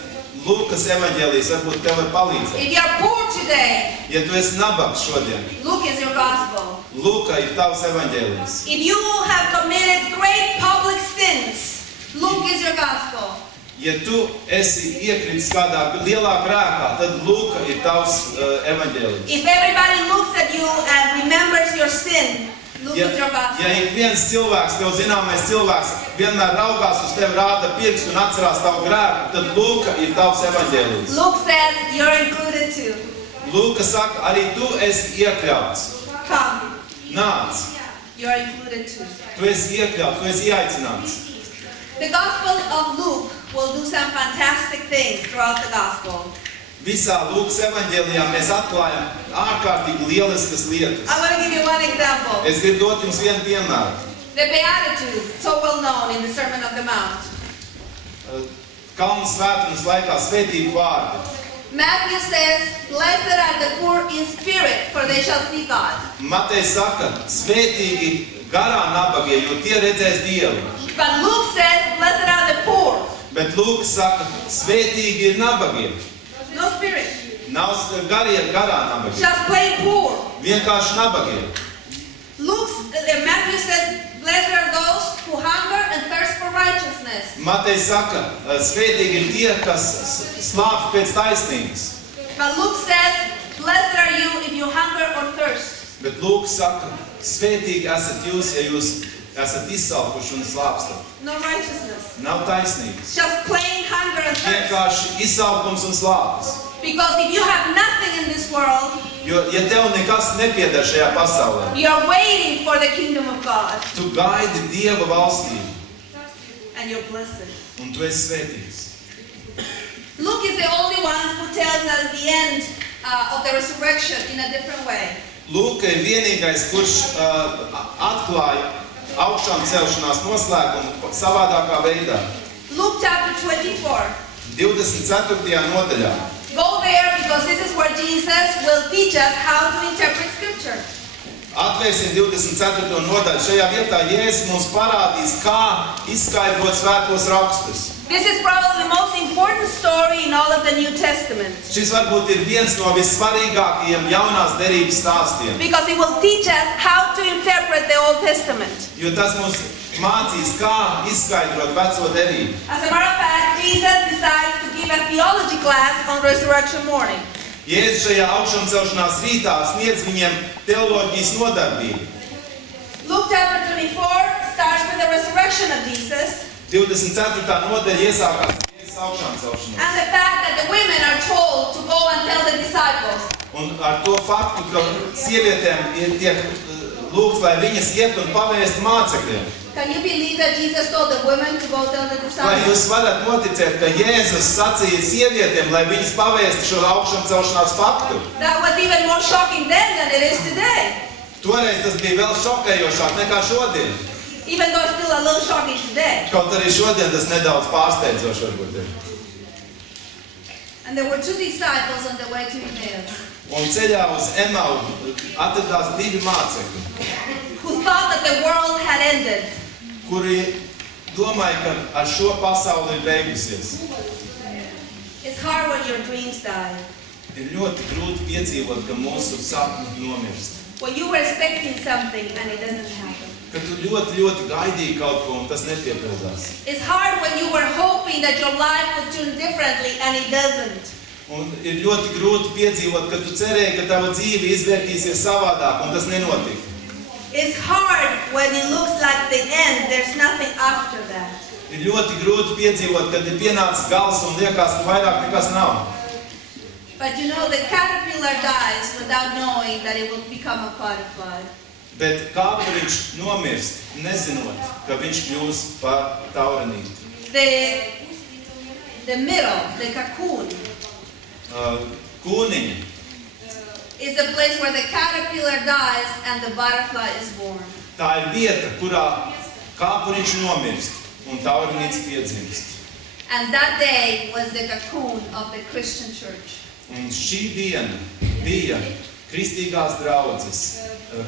Lūkas evaņģēlijs varbūt tev var palīdzēt. If you are poor today, Ja tu esi nabags šodien, Luke is your gospel. Lūka ir tavs evaņģēlijs. If you have committed great public sins, Luke is your gospel. Ja tu esi iekritis kādā lielā grēkā, tad Lūka ir tavs evaņģēlijs. If everybody looks at you and remembers your sin, Luke is your gospel. Ja ik viens cilvēks, tev zināmais cilvēks, vienmēr raugās uz tevi, rāda pirkstu un atcerās tavu grēku, tad Lūka ir tavs evaņģēlijs. Luke says you're included too. Lūka saka, arī tu esi iekļauts. Come, Nāc, you're included too. tu esi iekļauts, tu esi ieaicināts. The gospel of Luke will do some fantastic things throughout the gospel. Visā Lūkas evaņģēlijā mēs atklājam ārkārtīgi lieliskas lietas. I want to give you one example. Es gribu dot jums vienu piemēru. The Beatitudes, so well known in the Sermon on the Mount. Kalnu svētdienas laikā svētību vārdi. Matthew says, blessed are the poor in spirit, for they shall see God. Matejs saka, svētīgi garā nabagie, jo tie redzēs Dievu. But Luke says, blessed are the poor. Bet Lūks saka, svētīgi ir nabagie. No spirit. Nav garie garā nabagie. Just plain poor. Vienkārši nabagie. Matthew says, blessed are those who hunger and thirst for righteousness. Matejs saka, svētīgi ir tie, kas slāpst pēc taisnības. But Luke says, blessed are you if you hunger or thirst. Bet Lūks saka, svētīgi esat jūs, ja jūs esat izsalkuši un slāpstat. No righteousness. Nav taisnības. Just plain hunger and thirst. Vienkārši izsalkums un slāpes. Because if you have nothing in this world, Jo, ja tev nekas nepieder šajā pasaulē, you are waiting for the kingdom of God. tu gaidi Dieva valstību And you're blessed. un tu esi svētīgs. Luke is the only one who tells us the end of the resurrection in a different way. Lūka ir vienīgais, kurš atklāja augšām celšanās noslēgumu savādākā veidā. Luke chapter 24. 24. nodaļā. Go there because this is where Jesus will teach us how to interpret scripture. Atvērsim 24. nodaļu. Šajā vietā Jēzus mums parādīs, kā izskaidrot svētos rakstus. This is probably the most important story in all of the New Testament. Šis varbūt ir viens no vissvarīgākajiem jaunās derības stāstiem, Because it will teach us how to interpret the Old Testament. jo tas mums mācīs, kā izskaidrot veco derību. As a matter of fact, Jesus decides to give a theology class on resurrection morning. Jēzus šajā augšām celšanās rītā sniedz viņiem teoloģijas nodarbību. Luke chapter 24 starts with the resurrection of Jesus 24. nodaļa iesākās Jēzus augšām celšanos. and the fact that the women are told to go and tell the disciples. Un ar to faktu, ka sievietēm ir tiek lūgts, lai viņas iet un pavēst mācekļiem. Can you believe that Jesus told the women to go tell the Vai disciples? jūs varat noticēt, ka Jēzus sacīja sievietēm, lai viņas pavēst šo augšām celšanās faktu? That was even more shocking then than it is today. Toreiz tas bija vēl šokējošāk nekā šodien. Even though it's still a little shocking today. Kaut arī šodien tas nedaudz pārsteidzoši varbūt ir. And there were two disciples on the way to Emmaus Un ceļā uz Emau atradās divi mācekļi, who thought that the world had ended. kuri domāja, ka ar šo pasauli ir beigusies. It's hard when your dreams die. Ir ļoti grūti piedzīvot, ka mūsu sapņi nomirst. When you were expecting something and it doesn't happen. Ka tu ļoti gaidīji kaut ko un tas nepiepildās. It's hard when you were hoping that your life would turn differently and it doesn't. Un ir ļoti grūti piedzīvot, ka tu cerēji, ka tava dzīve izvērtīsies savādāk un tas nenotika. It's hard when it looks like the end, there's nothing after that. Ir ļoti grūti piedzīvot, kad ir pienācis gals un liekas, ka vairāk nekas nav. But you know, the caterpillar dies without knowing that it will become a butterfly. Bet kāpuriņš nomirst, nezinot, ka viņš kļūs par taurenīti. The middle, the cocoon, Kūniņi is the place where the caterpillar dies and the butterfly is born. Tā ir vieta, kurā kāpuriņš nomirst un taurnīts piedzimst. And that day was the cocoon of the Christian church. Un šī diena bija kristīgās draudzes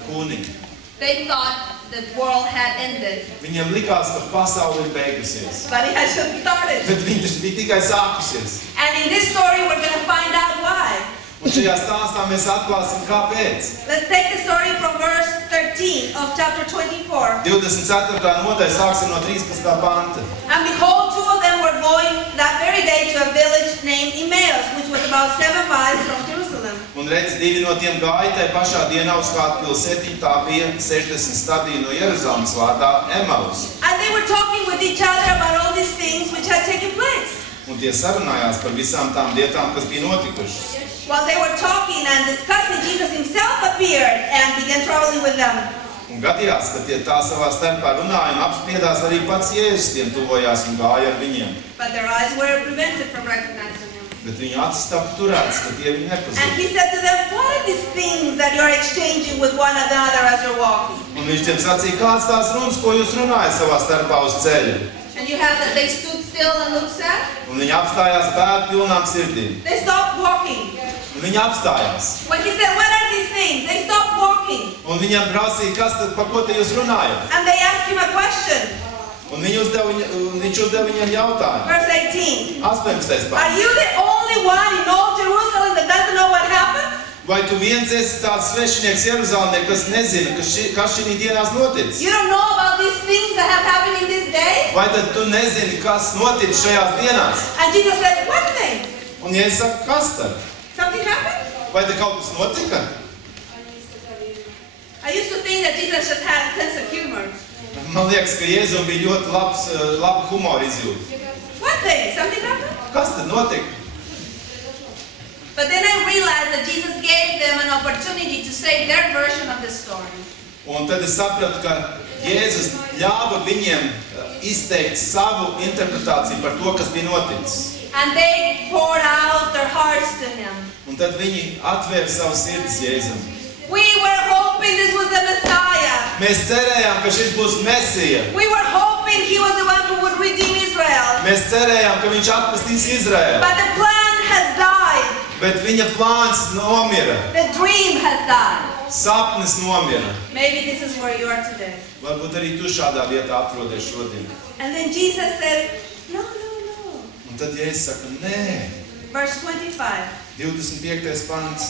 kūniņa. They thought the world had ended, Viņiem likās, ka pasaule ir beigusies, but it had just started. bet viņa bija tikai sākusies. And in this story, we're going to find out why. Un šajā stāstā mēs atklāsim, kāpēc. Let's take the story from verse 13 of chapter 24. 24. nodaļa sāksim no 13. panta. And behold, two of them were going that very day to a village named Emmaus, which was about 7 miles from Jerusalem. Un redz, divi no tiem gāja tai pašā dienā uz kādu pilsētiņu, tā bija 60 stadiju no Jeruzalemes vārdā Emaus. And they were talking with each other about all these things which had taken place. Un tie sarunājās par visām tām lietām, kas bija notikušas. While they were talking and discussing, Jesus himself appeared and began traveling with them. Un gadījās, ka tie tā savā starpā runāja un apspriedās arī pats Jēzus, tiem tuvojās un gāja ar viņiem. But their eyes were prevented from recognizing him. Bet viņu acis tika turētas, ka tie viņu And nepazīst. he said to them, what are these things that you are exchanging with one another as you're walking? Un viņš tiem sacīja, kāds tās runas, ko jūs runājat savā starpā uz ceļa. And you have that they stood still and looked sad. Un viņi apstājās bēdu pilnām sirdīm. They stopped walking. Un viņi apstājās. When he said, what are these things? They stopped walking. Un viņam prasīja, kas tad, par ko te jūs runājat? And they asked him a question. Un viņš uzdeva viņam jautājumu. Verse 18. 18. Are pants. you the only one in all Jerusalem that doesn't know what happened? Vai tu viens esi tāds svešinieks Jeruzalemē, kas nezina, kas šī dienās noticis? You don't know about these things that have happened in these days? Vai tad tu nezini, kas noticis šajās dienās? And Jesus said, what thing? Un Jēzus saka, kas tad? Something happened? Vai te kaut kas notika? I used to think that Jesus just had a sense of humor. Man liekas, ka Jēzum bija ļoti laba humora izjūta. What thing? Something happened? Kas tad notika? But then I realized that Jesus gave them an opportunity to say their version of the story. Un tad es sapratu, ka Jēzus ļāva viņiem izteikt savu interpretāciju par to, kas bija noticis. And they poured out their hearts to him. Un tad viņi atvēra savu sirdis Jēzum. We were hoping this was the Messiah. Mēs cerējām, ka šis būs Mesija. We were hoping he was the one who would redeem Israel. Mēs cerējām, ka viņš atpestīs Izraēlu. But the plan has died. Bet viņa plāns nomira. The dream has died. Sapnis nomira. Maybe this is where you are today. Varbūt arī tu šādā vietā atrodies šodien. And then Jesus says, no, no, no. Un tad Jēzus saka, nē. Verse 25. 25. pants.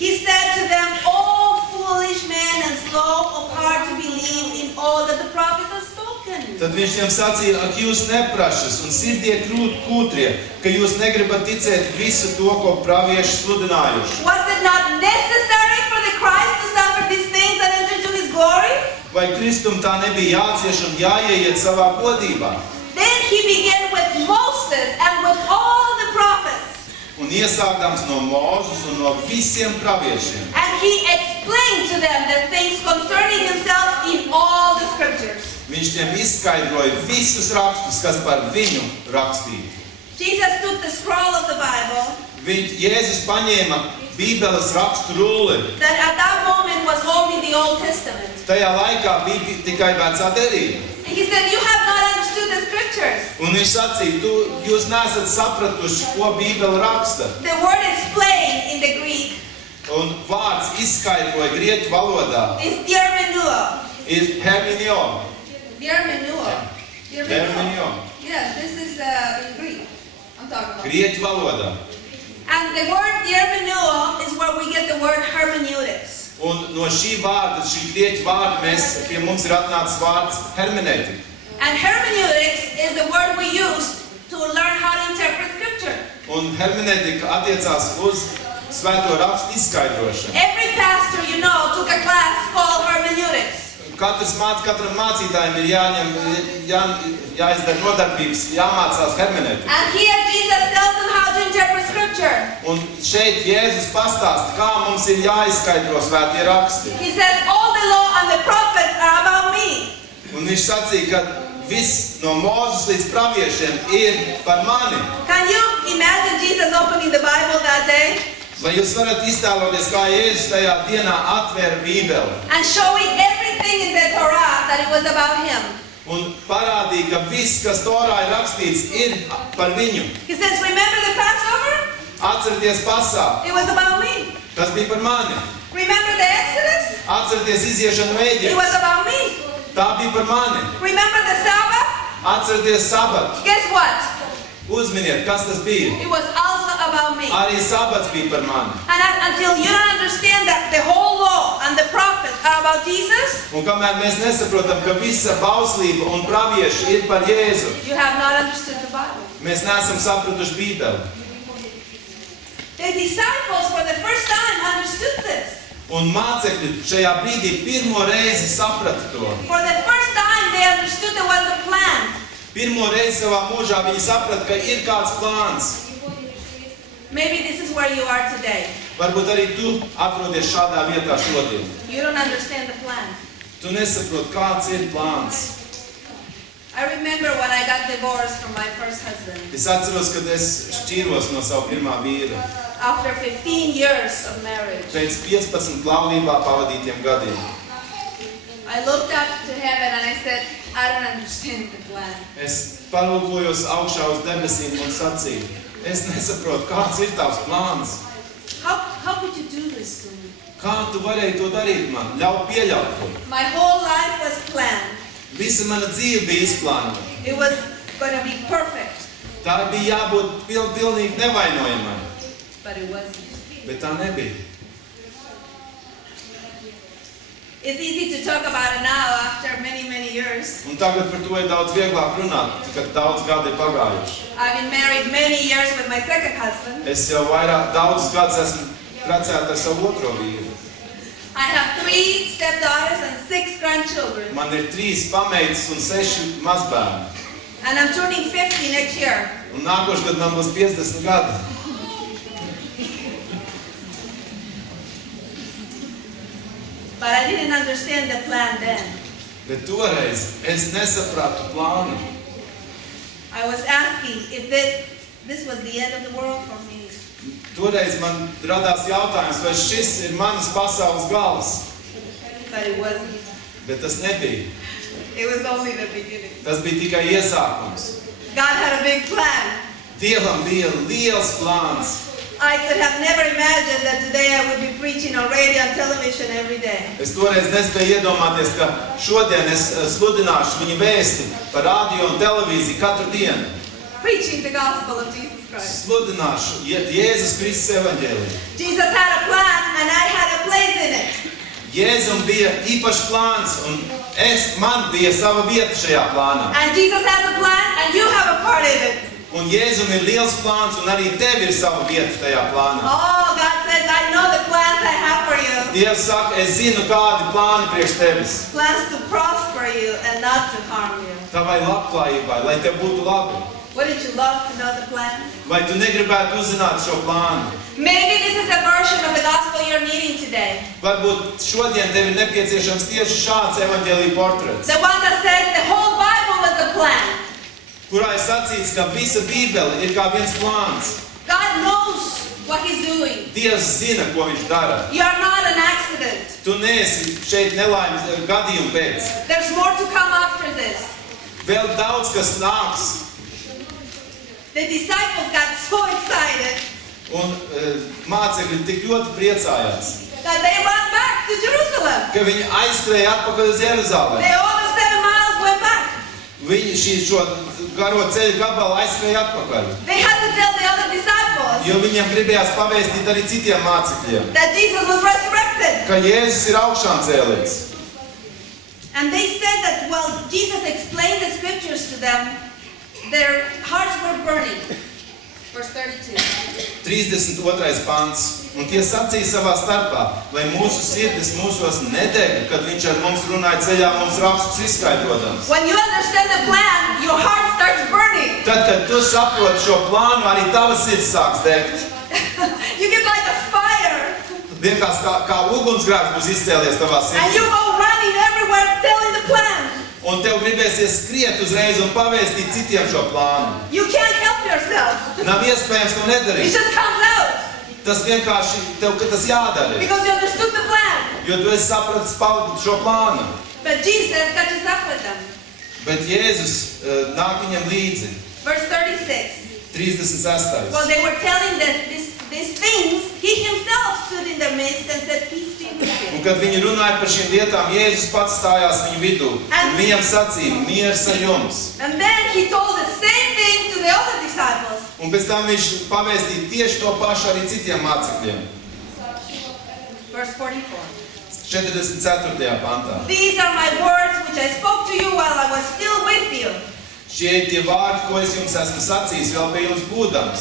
He said to them, "O foolish men and slow of heart to believe in all that the prophets have spoken." Tad viņš tiem sacīja, ak jūs neprašas un sirdie kūtrie, ka jūs negribat ticēt visu to, ko pravieši sludinājuši. Was it not necessary for the Christ to suffer these things and enter into his glory? Vai Kristum tā nebija jācieš un jāieiet savā godībā? Then he began with Moses and with all the prophets. Un iesākdams no Mūzes un no visiem praviešiem. And he explained to them the things concerning himself in all the scriptures. Viņš tiem izskaidroja visus rakstus, kas par viņu rakstīti. Jesus took the scroll of the Bible Jēzus paņēma Bībeles rakstu rulli. that at that moment was only the Old Testament. Tajā laikā bija tikai vecā derība. And he said, you have not understood the scriptures. Un viņš sacīja, jūs neesat sapratuši, ko Bībele raksta. The word explained in the Greek Un vārds izskaidroja grieķu valodā. is diarmenuo. Ir hermenio. Diarmenuo. Hermenio. Yes, this is in Greek. I'm talking about. Grieķu valodā. And the word diarmenuo is where we get the word hermeneutics. Un no šī vārda, šī grieķu vārda, pie mums ir atnācis vārds hermenētika. And hermeneutics is the word we use to learn how to interpret scripture. Un hermenētika attiecās uz svēto rakstu izskaidrošanu. Every pastor you know took a class called hermeneutics. Katram mācītājiem ir jāizdara nodarbības, jāmācās hermenētika. And here Jesus tells them how to interpret scripture. Un šeit Jēzus pastāsta, kā mums ir jāizskaidro svētie raksti. He says, all the law and the prophets are about me. Un viņš sacīja, ka viss no Mūzes līdz praviešiem ir par mani. Can you imagine Jesus opening the Bible that day? Vai jūs varat iztēloties, kā Jēzus tajā dienā atvēra Bībeli and showing everything in the Torah that it was about him. un parādīja, ka viss, kas Torā ir rakstīts, ir par viņu? He says, remember the Passover? Atcerieties pasāku, It was about me. tas bija par mani. Remember the Exodus? Atcerieties iziešanu no It Ēģiptes, was about me. tā bija par mani. Remember the Sabbath? Atcerieties sabatu, Guess what? uzminiet, kas tas bija. It was also about me. Arī sabats bija par mani. And until you don't understand that the whole law and the prophets are about Jesus, Un kamēr mēs nesaprotam, ka visa bauslība un pravieši ir par Jēzu, you have not understood the Bible. mēs neesam sapratuši Bībeli. The disciples for the first time understood this. Un mācekļi šajā brīdī pirmo reizi saprata to. For the first time they understood there was a plan. Pirmo reizi savā mūžā viņi saprata, ka ir kāds plāns. Maybe this is where you are today. Varbūt arī tu atrodies šādā vietā šodien. You don't understand the plan. Tu nesaproti, kāds ir plāns. I remember when I got divorced from my first husband. Es atceros, kad es šķīros no savu pirmā vīra. After 15 years of marriage, Pēc 15 laulībā pavadītiem gadiem. I looked up to heaven and I said, I don't understand the plan. Es palūkojos augšā uz debesīm un sacīju, es nesaprotu, kāds ir tavs plāns. How could you do this to me? Kā tu varēji to darīt man? Ļauj pieļaut to. My whole life was planned. Visa mana dzīve bija izplānota. It was going to be perfect, Tā bija jābūt pilnīgi nevainojamai, but it wasn't. bet tā nebija. It's easy to talk about it now after many, many years. Un tagad par to ir daudz vieglāk runāt, kad daudz gadi ir pagājuši. I've been married many years with my second husband. Es jau daudzus gadus esmu precēta ar savu otro vīru. I have 3 stepdaughters and 6 grandchildren. Man ir 3 pameitas un 6 mazbērni. And I'm turning 50 next year. Un nākošais gads man būs 50 gadi. But I didn't understand the plan then. Bet toreiz es nesapratu plānu. I was asking if this was the end of the world for me. Toreiz man radās jautājums, vai šis ir manas pasaules gals. But it wasn't. Bet tas nebija. It was only the beginning. Tas bija tikai iesākums. God had a big plan. Dievam bija liels plāns. I could have never imagined that today I would be preaching on radio and television every day. Es toreiz nespēju iedomāties, ka šodien es sludināšu viņa vēsti par radio un televīziju katru dienu. Preaching the gospel of Jesus Christ. Sludināšu Jēzus Kristus evaņģēliju. Jesus had a plan and I had a place in it. Jēzum bija īpašs plāns un man bija sava vieta šajā plānā. And Jesus has a plan and you have a part in it. Un Jēzum ir liels plāns un arī tev ir sava vieta tajā plānā. Oh, God says, I know the plans I have for you. Dievs saka, es zinu, kādi plāni priekš tevis. Plans to prosper you and not to harm you. Tavai labklājībai, lai tev būtu labi. Wouldn't you love to know the plan? Vai tu negribētu uzzināt šo plānu? Maybe this is a version of the gospel you're needing today. Varbūt šodien tev ir nepieciešams tieši šāds evaņģēlija portrets, The one that says the whole Bible was a plan. kurā ir sacīts, ka visa Bībele ir kā viens plāns. God knows what He's doing. Dievs zina, ko viņš dara. You are not an accident. Tu neesi šeit nelaimes gadījumu pēc. There's more to come after this. Vēl daudz, kas nāks. The disciples got so excited Un mācekļi tik ļoti priecājās, that they ran back to Jerusalem. ka viņi aizskrēja atpakaļ uz Jeruzalemi. They all the 7 miles went back. Viņi šo garo ceļu gabalu aizskrēja atpakaļ, They had to tell the other disciples jo viņiem gribējās pavēstīt arī citiem mācekļiem, that Jesus was resurrected. ka Jēzus ir augšām cēlīts. And they said that while Jesus explained the scriptures to them, their hearts were burning. Verse 32. 32. pants. Un tie sacīja savā starpā, lai mūsu sirdis mūsos nedeg, kad viņš ar mums runāja ceļā mums rakstus izskaidrodams. When you understand the plan, your heart starts burning. Tad, kad tu saproti šo plānu, arī tava sirds sāks degt. You get like a fire. Vienkārši kā ugunsgrēks būs izcēlies tavā And you sirdī. go running everywhere telling the plan. Un tev gribēsies skriet uzreiz un pavēstīt citiem šo plānu. You can't help yourself. Nav iespējams to It nedarīt. just comes out. Tas vienkārši tev, ka tas jādara. because you understood the plan. Jo tu esi sapratis šo plānu. But Jesus catches up with them. Bet Jēzus nāk viņam līdzi. Verse 36. 36. While they were telling these things, he himself stood in their midst and said, "Peace be with you." Un kad viņi runāja par šīm lietām, Jēzus pats stājās viņu vidū. Un viņam sacīja, miers ar jums. And then he told the same thing to the other disciples. Un pēc tam viņš pavēstīja tieši to pašu arī citiem mācekļiem. Verse 44. 44. pantā. These are my words which I spoke to you while I was still with you. Šie ir tie vārdi, ko es jums esmu sacījis vēl pie jums būdams.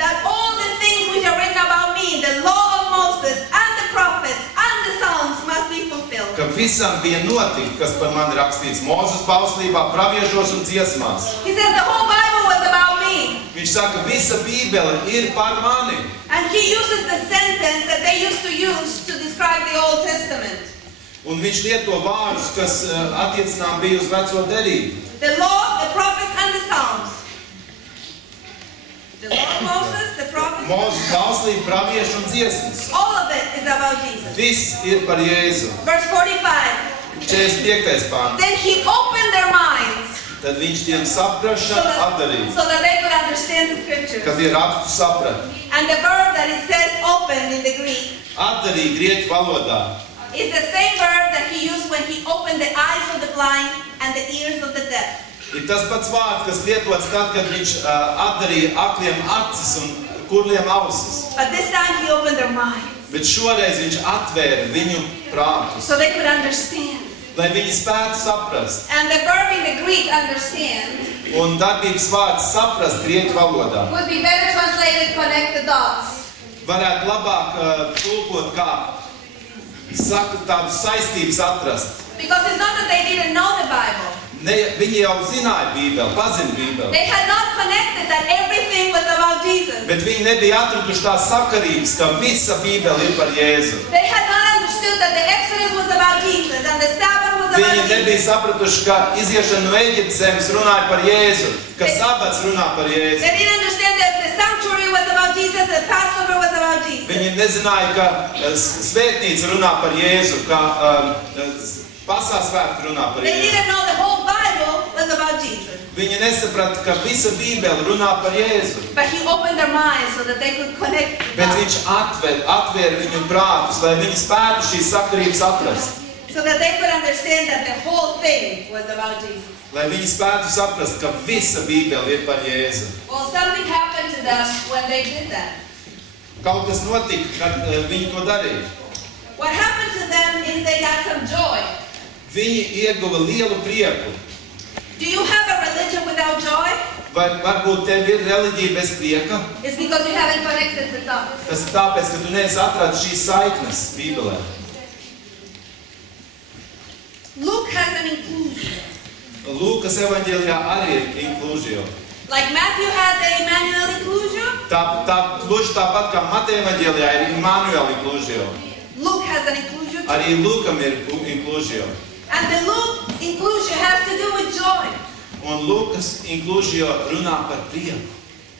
That all the things which are written about me, the law of Moses and the prophets and the Psalms must be fulfilled. Ka visam bija notikt, kas par mani rakstīts Mūzes bauslībā, praviešos un dziesmās. He says the whole Bible was about me. Viņš saka, visa Bībele ir par mani. And he uses the sentence that they used to use to describe the Old Testament. Un viņš lieto vārdus, kas attiecinām bija uz veco derību. The law, the prophets and the Psalms. The law of Moses, the prophets, Mūzes bauslība, pravieši un dziesmas. all of it is about Jesus. Viss ir par Jēzu. Verse 45. 45. pants. Then he opened their minds Tad viņš tiem saprašanu atdarīja, so that they could understand the scriptures. kad tie rakstu saprata. And the verb that it says open in the Greek Atdarīja grieķu valodā. is the same verb that he used when he opened the eyes of the blind and the ears of the deaf. Ir tas pats vārds, kas lietots tad, kad viņš atdarīja akliem acis un kurliem ausis. But this time he opened their minds Bet šoreiz viņš atvēra viņu prātus, so they could understand. lai viņi spētu saprast. And the verb in the Greek, understand, Un darbības vārds saprast grieķu valodā would be better translated connect the dots. varētu labāk tulkot kā saka, tādu saistības atrast. Because it's not that they didn't know the Bible. Ne, viņi jau zināja Bībeli, pazina Bībeli, They had not connected that everything was about Jesus. bet viņi nebija atraduši tās sakarības, ka visa Bībeli ir par Jēzu. They had not understood that the Exodus was about Jesus and the Sabbath was Viņi about nebija Jesus. sapratuši, ka iziešana no Eģiptes zemes runāja par Jēzu, ka sabats runā par Jēzu. They didn't understand that the sanctuary was about Jesus, the Passover was about Jesus. Viņi nezināja, ka svētnīca runā par Jēzu, ka pasās svētki runā par They Jēzu. didn't know the whole Bible was about Jesus. Viņi nesaprata, ka visa Bībele runā par Jēzu. But he opened their minds so that they could connect the Bet dots. viņš atvēra viņu prātus, lai viņi spētu šīs sakarības atrast. So that they could understand that the whole thing was about Jesus. Lai viņi spētu saprast, ka visa Bībele ir par Jēzu. Well, something happened to them when they did that. Kaut kas notika, kad viņi to darīja. What happened to them is they got some joy. Viņi ieguva lielu prieku. Do you have a religion without joy? Vai varbūt tev ir reliģija bez prieka? It's because you haven't connected the dots. Tas ir tāpēc, ka tu neesi atradis šīs saiknes Bībelē. Luke has an inclusion. Lūkas evaņģēlijā arī ir inklūzija. Like Matthew had the Emmanuel inclusion, Gluži tāpat kā Mateja evaņģēlijā ir Immanuela inklūzija. Luke has an inclusion too. Arī Lūkam ir inklūzija. And the Luke inclusion has to do with joy. Un Lūkas inklūzija runā par prieku.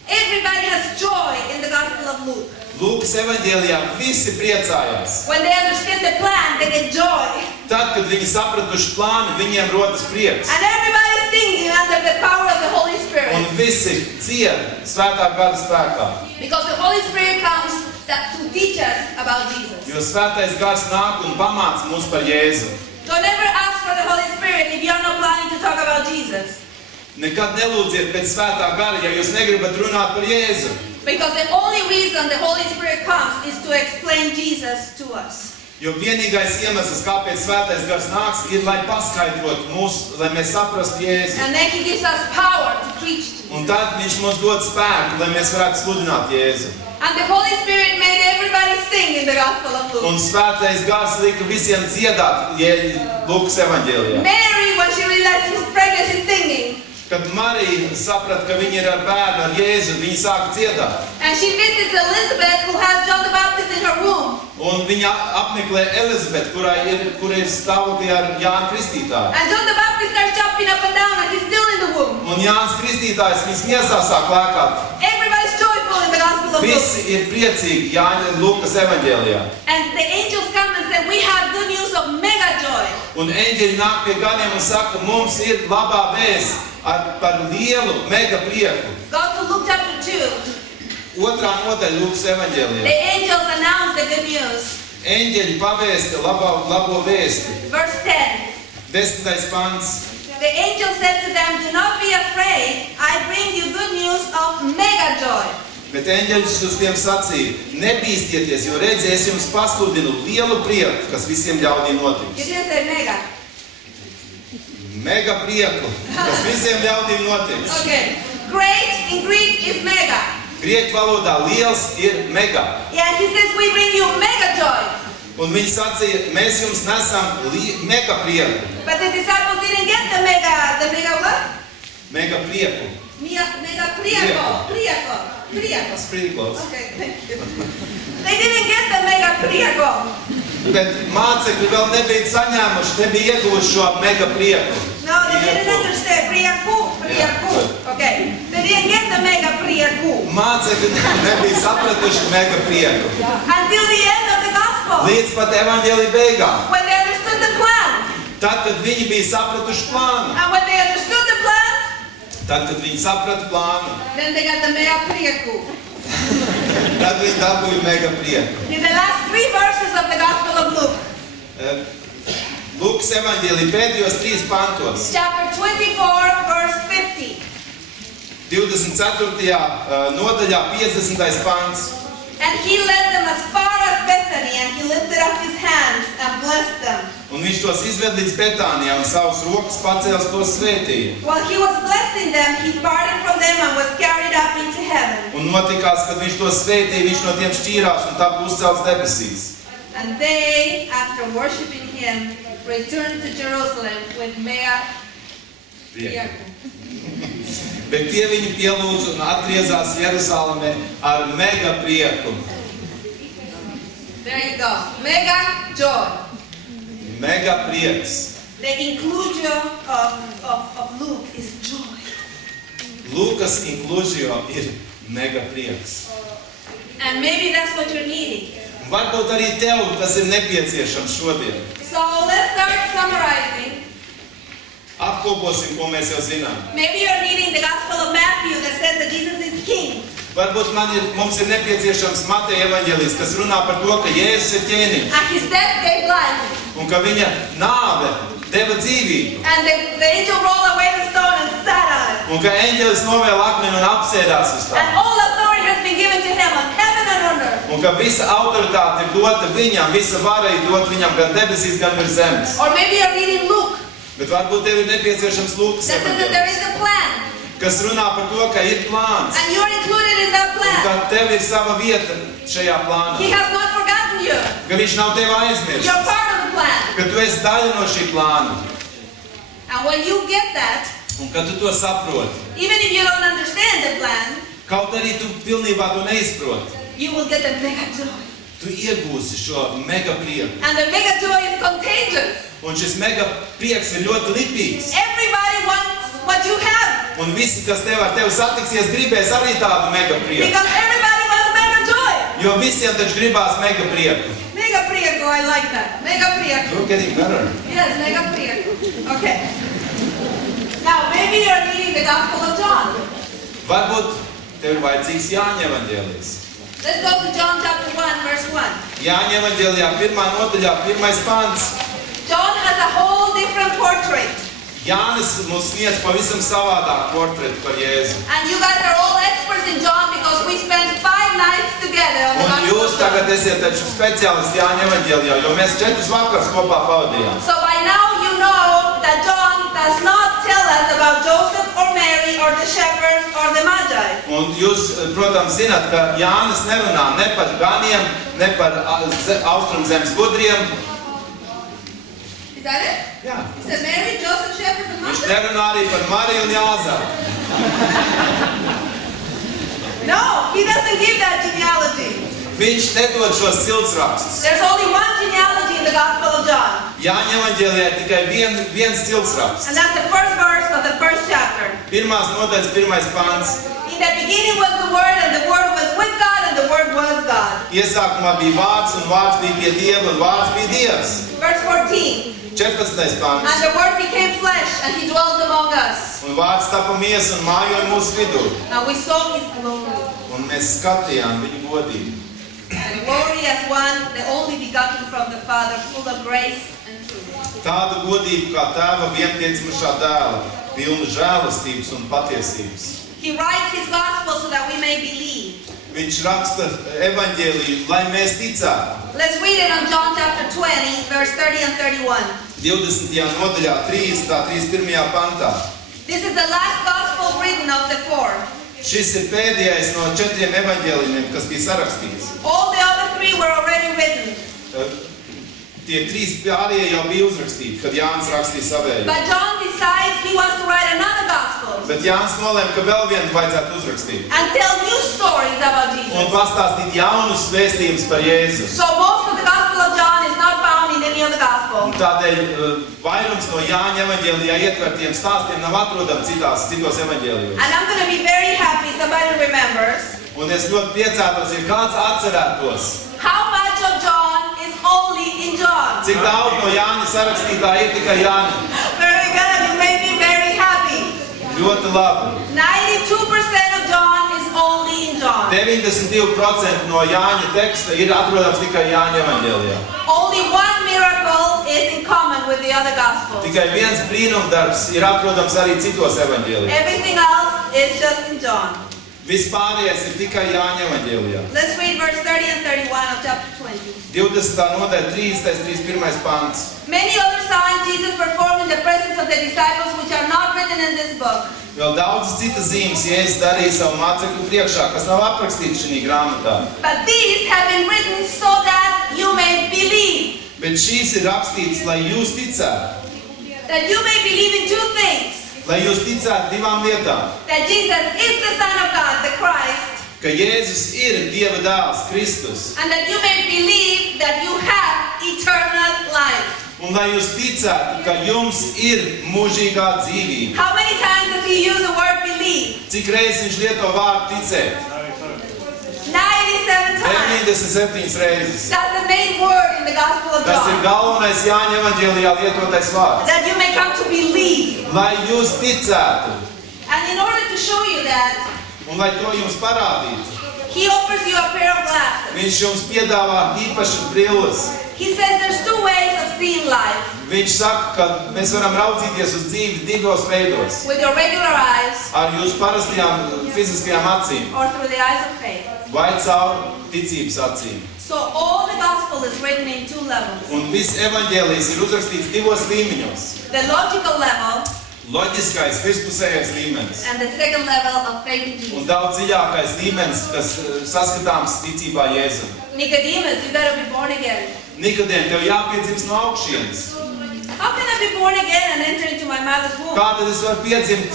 Everybody has joy in the Gospel of Luke. Lūkas evaņģēlijā visi priecājās. When they understand the plan, they get joy. Tad, kad viņi sapratuši plānu, viņiem rodas prieks. And everybody's singing under the power of the Holy Spirit. Un visi cied svētā gara spēkā. Because the Holy Spirit comes to teach us about Jesus. Jo svētais gars nāk un pamāca mūs par Jēzu. Don't ever ask for the Holy Spirit if you're not planning to talk about Jesus. Nekad nelūdziet pēc svētā gara, ja jūs negribat runāt par Jēzu. Because the only reason the Holy Spirit comes is to explain Jesus to us. Jo vienīgais iemesls, kāpēc svētais gars nāks, ir, lai paskaidrotu mūs, lai mēs saprastu Jēzu. And then He gives us power to preach Jesus. Un tad viņš mums dod spēku, lai mēs varētu sludināt Jēzu. And the Holy Spirit made everybody sing in the Gospel of Luke. Un svētais gars lika visiem dziedāt Lūkas evaņģēlijā. Mary, when she realized she was pregnant, she's singing. Kad Marija saprata, ka viņa ir ar bērnu, ar Jēzu, viņa sāka dziedāt. And she visits Elizabeth, who has John the Baptist in her womb. Un viņa apmeklē Elizabetu, kura ir stāvoklī ar Jānu Kristītāju. And John the Baptist starts jumping up and down, and he's still in the womb. Un Jānis Kristītājs viņas miesā sāk lēkāt. Everybody's joyful in the Gospel Gospel of Luke. Visi ir priecīgi Jāņa Lukas evaņģēlijā. And the angels come and say, we have good news of mega joy. Un eņģeļi nāk pie ganiem un saka, mums ir labā vēsts par lielu mega prieku. Go to Luke chapter 2. Otrā nodaļa Lukas evaņģēlijā. The angels announce the good news. Eņģeļi pavēsta labo vēsti. Verse 10. 10. pants. The angel said to them, do not be afraid. I bring you good news of mega joy. Bet eņģeļus uz tiem sacīja, nebīstieties, jo redzi, es jums pasludinu lielu prieku, kas visiem ļaudīm You notiks. didn't say mega. Mega prieku, kas visiem ļaudīm notiks. Okay. Great in Greek is mega. Grieķu valodā liels ir mega. Yeah, he says we bring you mega joy. Un viņi sacīja, mēs jums nesam mega prieku. But the disciples didn't get the mega what? Mega prieku. Mega priego. That's pretty close. Okay, thank you. They didn't get the mega priego. Bet mācekļi vēl nebija saņēmuši, nebija ieguvuši šo mega prieku. No, they didn't understand. Priego. Okay. They didn't get the mega priego. Mācekļi nebija sapratuši mega prieku. Until the end of the gospel. Līdz pat evaņģēlija beigām. When they understood the plan. Tad, kad viņi bija sapratuši plānu. And when they understood the plan. Tad, kad viņi saprata plānu. Then they got the mega priego. Tad viņi dabūja mega prieku. In the last 3 verses of the Gospel of Luke. Lukas evaņģēlija pēdējos 3 pantos. Chapter 24, verse 50. 24. nodaļā 50. pants. And he led them as far as Bethany, and he lifted up his hands and blessed them. Un viņš tos izved līdz Betānijā un savus rokas pacēls tos svētīja. While he was blessing them, he parted from them and was carried up into heaven. Un notikās, kad viņš tos svētīja, viņš no tiem šķīrās un tā uzcelts debesīs. And they, after worshiping him, returned to Jerusalem with mega prieku. Bet tie viņu pielūdza un atgriezās Jerusalemē ar mega prieku. There you go. Mega joy. Mega prieks. The inclusion of Luke is joy. Lukas inclusio ir mega prieks. And maybe that's what you're needing. Un varbūt arī tev tas ir nepieciešams šodien. So let's start summarizing. Apkoposim, ko mēs jau zinām. Maybe you're needing the Gospel of Matthew that says that Jesus is king. Varbūt mums ir nepieciešams Mateja evaņģēlijs, kas runā par to, ka Jēzus ir ķēniņš. And his death gave life. Un ka viņa nāve deva dzīvību. And the angel rolled away the stone and sat on it. Un ka eņģelis novēl akmeni un apsēdās uz tā. And all authority has been given to him on heaven and on earth. Un ka visa autoritāte ir dota viņam, visa vara ir dota viņam gan debesīs, gan virs zemes. Or maybe you're reading Luke. Bet varbūt tev ir nepieciešams Lukas That says that there is evaņģēlijs, a plan. kas runā par to, ka ir plāns. And you're included in that Un plan. ka tev ir sava vieta šajā He plānā. has not forgotten you. Ka viņš nav tevi aizmirsis. You're part of the plan. Ka tu esi daļa no šī plāna. And when you get that, Un kad tu to saproti, even if you don't understand the plan, kaut arī tu pilnībā to neizproti, you will get the mega joy. tu iegūsi šo mega prieku. And the mega joy is contagious. Un šis mega prieks ir ļoti lipīgs. Everybody wants what you have. Un visi, kas ar tevi satiksies, gribēs arī tādu mega prieku. Because everybody wants mega joy. Jo visiem taču gribās mega prieku. Mega priego, I like that. Mega priego. You're getting better. Yes, mega priego. Okay. Now, maybe you're reading the Gospel of John. Varbūt tev ir vajadzīgs Jāņa evaņģēlijs. Let's go to John chapter 1, verse 1. Jāņa evaņģēlijā 1. nodaļā 1. pants. John has a whole different portrait. Jānis mums sniedz pavisam savādāk portretu par Jēzu. And you guys are all experts in John because we spent 5 nights together on the Un Gospel jūs of John. tagad esiet taču speciālisti Jāņa evaņģēlijā, jo mēs 4 vakars kopā pavadījām. So by now you know that John does not tell us about Joseph or Mary or the shepherds or the Magi. Un jūs, protams, zināt, ka Jānis nerunā ne par ganiem, ne par austrumzemes gudriem. Is that it? Jā. He said Mary, Joseph, shepherds and Viņš Magi? nerunā arī par Mariju un Jāzepu. No, he doesn't give that genealogy. Viņš nedod šos ciltsrakstus. There's only one genealogy in the Gospel of John. Jāņa evaņģēlijā ir tikai viens ciltsraksts. And that's the first verse of the first chapter. 1. nodaļas 1. pants. In the beginning was the Word, and the Word was with God, Word was God. Iesākumā bija vārds, un vārds bija pie Dieva, un vārds bija Dievs. Verse 14. 14. pants. And the Word became flesh, and He dwelt among us. Un vārds tapa miesa un mājoja mūsu vidū. And we saw His glory. Un mēs skatījām viņu godību. The glory as one, the only begotten from the Father, full of grace and truth. Tādu godību kā tēva vienpiedzimušā dēla, pilnu žēlastības un patiesības. He writes His gospel so that we may believe. Viņš raksta evaņģēliju, lai mēs ticētu. Let's read it on John chapter 20, verse 30 and 31. 20. nodaļā, 31. pantā. This is the last gospel written of the four. Šis ir pēdējais no 4 evaņģēlijiem, kas bija sarakstīts. All the other 3 were already written. Tie 3 pārējie jau bija uzrakstīti, kad Jānis rakstīja savējo. But John decides he wants to write another gospel Bet Jānis nolēma, ka vēl vienu vajadzētu uzrakstīt. and tell new stories about Un Jesus. pastāstīt jaunus vēstījumus par Jēzu. So most of the gospel of John is not found in any other gospel. Un tādēļ vairums no Jāņa evaņģēlijā ietvertiem stāstiem nav atrodami citos evaņģēlijos. And I'm going to be very happy somebody remembers Un es ļoti priecātos, ja kāds atcerētos, how much of John is only in John. cik daudz no Jāņa sarakstītā ir tikai Jāņa. Very good. You made me very happy. Ļoti labi. 92% of John is only in John. 92% no Jāņa teksta ir atrodams tikai Jāņa evaņģēlijā. Only one miracle is in common with the other gospels. Tikai viens brīnumdarbs ir atrodams arī citos evaņģēlijos. Everything else is just in John. Vispārējais ir tikai Jāņa evaņģēlijā. Let's read verse 30 and 31 of chapter 20. 20. nodaļa, 31. pants. Many other signs Jesus performed in the presence of the disciples which are not written in this book. Vēl daudzas citas zīmes Jēzus darīja savu mācekļu priekšā, kas nav aprakstīts šajā grāmatā. But these have been written so that you may believe. Bet šīs ir rakstīts, lai jūs ticētu. That you may believe in 2 things. Lai jūs ticētu 2 lietām. That Jesus is the Son of God, the Christ. Ka Jēzus ir Dieva dēls, Kristus. And that you may believe that you have eternal life. Un lai jūs ticētu, ka jums ir mūžīgā dzīvība. How many times does he use the word believe? Cik reizes viņš lieto vārdu ticēt? 97 times. 97 reizes. That's the main word in the Gospel of Tas ir John. galvenais Jāņa evaņģēlijā lietotais vārds. That you may come to believe. Lai jūs ticētu. And in order to show you that, Un lai to jums parādītu, he offers you a pair of glasses. viņš jums piedāvā īpašas brilles. He says there's 2 ways of seeing life. Viņš saka, ka mēs varam raudzīties uz dzīvi 2 veidos. With your regular eyes Ar jūsu parastajām fiziskajām acīm or through the eyes of faith. vai caur ticības acīm. So all the gospel is written in 2 levels. Un viss evaņģēlijs ir uzrakstīts 2 līmeņos. The logical level Loģiskais, virspusējais līmenis and the second level of faith in Jesus. un daudz dziļākais līmenis, kas saskatāms ticībā Jēzum. Nicodemus, you gotta be born again. Nikodēm, tev jāpiedzimst no augšienes. How can I be born again and enter into my mother's womb? Kā tad es varu piedzimt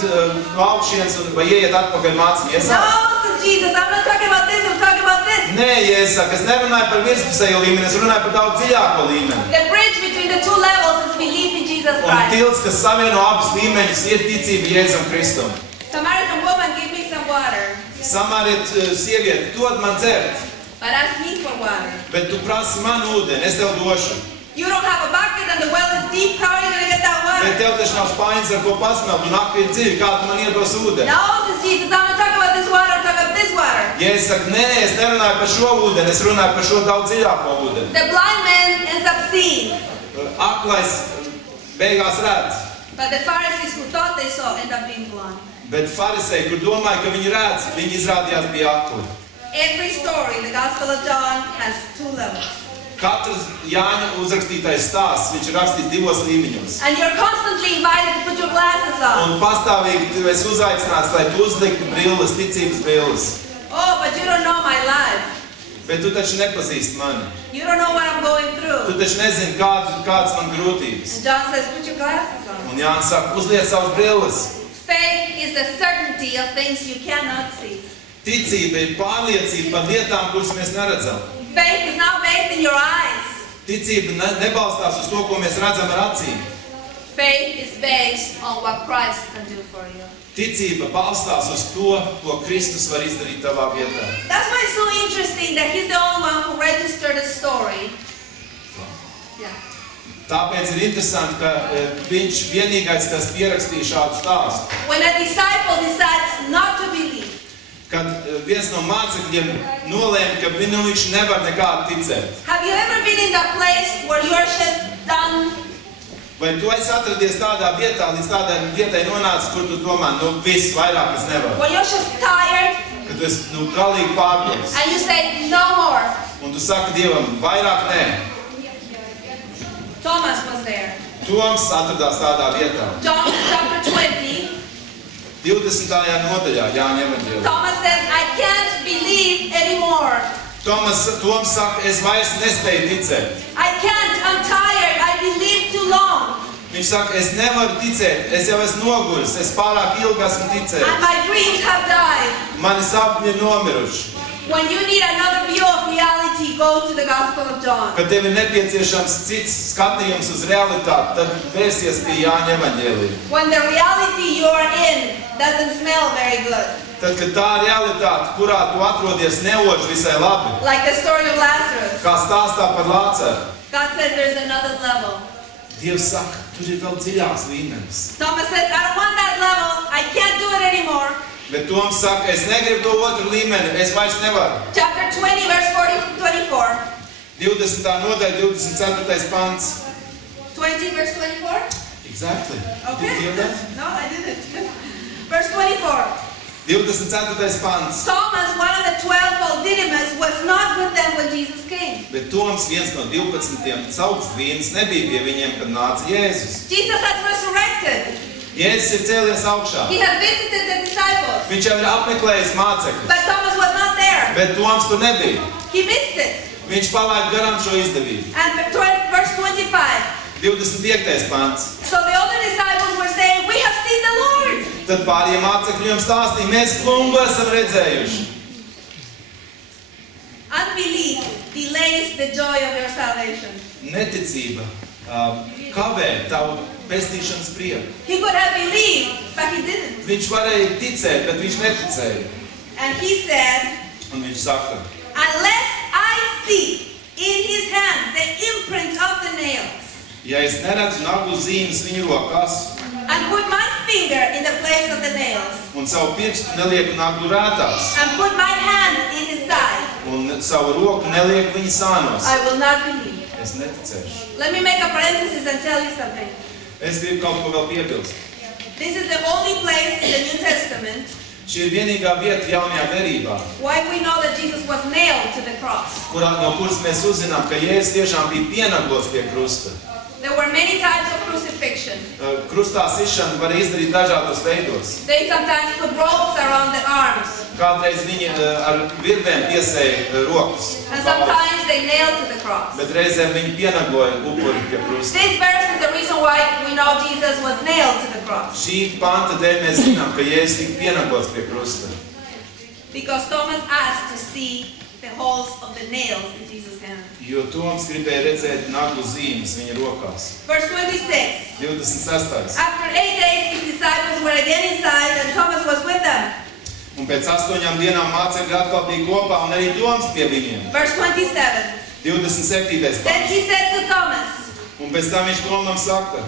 no augšienes vai ieiet atpakaļ mācīties? No, says Jesus, I'm not talking about this, I'm talking about this. Nē, Jēzus saka, es nerunāju par virspusējo līmeni, es runāju par daudz dziļāko līmeni. The bridge between the 2 levels is belief in Jesus Un Christ. tilts, kas savieno abus līmeņus, ir ticība Jēzum Kristum. Samaritan woman, give me some water. Samariet sievieti, dod man dzert, But ask me for water. bet tu prasi man ūdeni, es tev došu. You don't have a bucket and the well is deep, how are you going to get that Bet water? tev taču nav spaiņas, ar ko pasmelt, un akli ir dziļi, kā tu man iedos ūdeni? No, says Jesus, I'm not talking about this water, I'm talking about this water. Jēzus saka, nē, es nerunāju par šo ūdeni, es runāju par šo daudz dziļāko ūdeni. The blind man ends up seeing, Aklais beigās redz, but the Pharisees who thought they saw end up being blind. bet farisēji, kur domāja, ka viņi redz, viņi izrādījās bija akli. Every story in the Gospel of John has 2 levels. Katrs Jāņa uzrakstītais stāsts, viņš ir rakstīts 2 līmeņos. And you're constantly invited to put your glasses on. Un pastāvīgi tu esi uzaicināts, lai tu uzliktu brilles, ticības brilles. Oh, but you don't know my life. Bet tu taču nepazīsti mani. You don't know what I'm going Tu through. taču nezini, kādas man grūtības. And John says, put your glasses on. Un Jānis saka, uzliec savas brilles. Faith is the certainty of things you cannot see. Ticība ir pārliecība par lietām, kuras mēs neredzam. Faith is not based in your eyes. Ticība nebalstās uz to, ko mēs redzam ar acīm. Faith is based on what Christ can do for you. Ticība balstās uz to, ko Kristus var izdarīt tavā vietā. That's why it's so interesting that he's the only one who registered the story. Yeah. Tāpēc ir interesanti, ka viņš vienīgais, kas pierakstīja šādu stāstu. When a disciple decides not to believe, Kad viens no mācekļiem nolēma, ka viņš nevar nekādu ticēt. have you ever been in that place where you're just done? Vai tu esi atradies tādā vietā, līdz tādai vietai nonācis, kur tu domā, viss vairāk es nevaru. When you're just tired Kad tu esi, galīgi pārgājis. and you say, no more. Un tu saki Dievam, vairāk nē. Thomas was there. Toms atradās tādā vietā. John chapter 20, 20. nodaļā, Jāņa evaņģēlijā. Thomas says, I can't believe anymore. Toms saka, es vairs nespēju ticēt. I can't, I'm tired, I believed too long. Viņš saka, es nevaru ticēt, es jau esmu noguris, es pārāk ilgi esmu And ticējis. my dreams have died. Mani sapņi ir nomiruši. When you need another view of reality, go to the Gospel of John. Kad tev ir nepieciešams cits skatījums uz realitāti, tad vērsies pie Jāņa evaņģēlija. When the reality you're in doesn't smell very good. Tad, kad tā realitāte, kurā tu atrodies, neož visai labi, Like the story of Lazarus. kā stāstā par Lācaru, God says there's another level. Dievs saka, tur ir vēl dziļāks līmenis. Thomas says, I don't want that level. I can't do it anymore. Bet Toms saka, es negribu to otru līmeni, es vairs nevaru. Chapter 20, verse 24. 20. nodaļa, 24. pants. 20, verse 24? Exactly. Okay. Did you hear that? No, I didn't. Verse 24. 24. pants. Thomas, one of the 12 called Didymus, was not with them when Jesus came. Bet Toms, viens no 12 sauksts vīns, nebija pie viņiem, kad nāca Jēzus. Jesus has resurrected. Jēzus ir cēlies augšā. He has visited the disciples. Viņš jau ir apmeklējis mācekļus. But Thomas was not there. Bet Toms tur nebija. He missed it. Viņš palaid garām šo izdevību. And verse 25. 25. pants. So the other disciples were saying, we have seen the Lord. Tad pārējie mācekļi viņam stāstīja, mēs kungu esam redzējuši. Unbelief delays the joy of your salvation. Neticība kavē tavu pestīšanas prieku. He could have believed, but he didn't. Viņš varēja ticēt, bet viņš neticēja. And he said, Un viņš saka, unless I see in his hands the imprint of the nails, ja es neredzu naglu zīmes viņu rokās and put my finger in the place of the nails, un savu pirkstu nelieku naglu rētās and put my hand in his side, un savu roku nelieku viņa sānos, I will not believe. es neticēšu. Let me make a parenthesis and tell you something. Es gribu kaut ko vēl piebilst. This is the only place in the New Testament Šī ir vienīgā vieta jaunajā derībā, why we know that Jesus was nailed to the cross. no kuras mēs uzzinām, ka Jēzus tiešām bija pienaglots pie krusta. There were many types of crucifixion. Krustā sišanu var izdarīt dažādos veidos. They sometimes put ropes around the arms, Kādreiz viņi ar virvēm piesēja rokas, and sometimes they nailed to the cross. bet reizēm viņi pienagloja upuri pie krusta. This verse is the reason why we know Jesus was nailed to the cross. Šī panta dēļ mēs zinām, ka Jēzus tika pienaglots pie krusta. Because Thomas asked to see the holes of the nails in Jesus' hand. Jo Toms gribēja redzēt naglu zīmes viņa rokās. Verse 26. 26. After 8 days, his disciples were again inside, and Thomas was with them. Un pēc 8 dienām mācekļi atkal bija kopā un arī Toms pie viņiem. Verse 27. 27. Then pants. he said to Thomas, Un pēc tam viņš Tomam saka,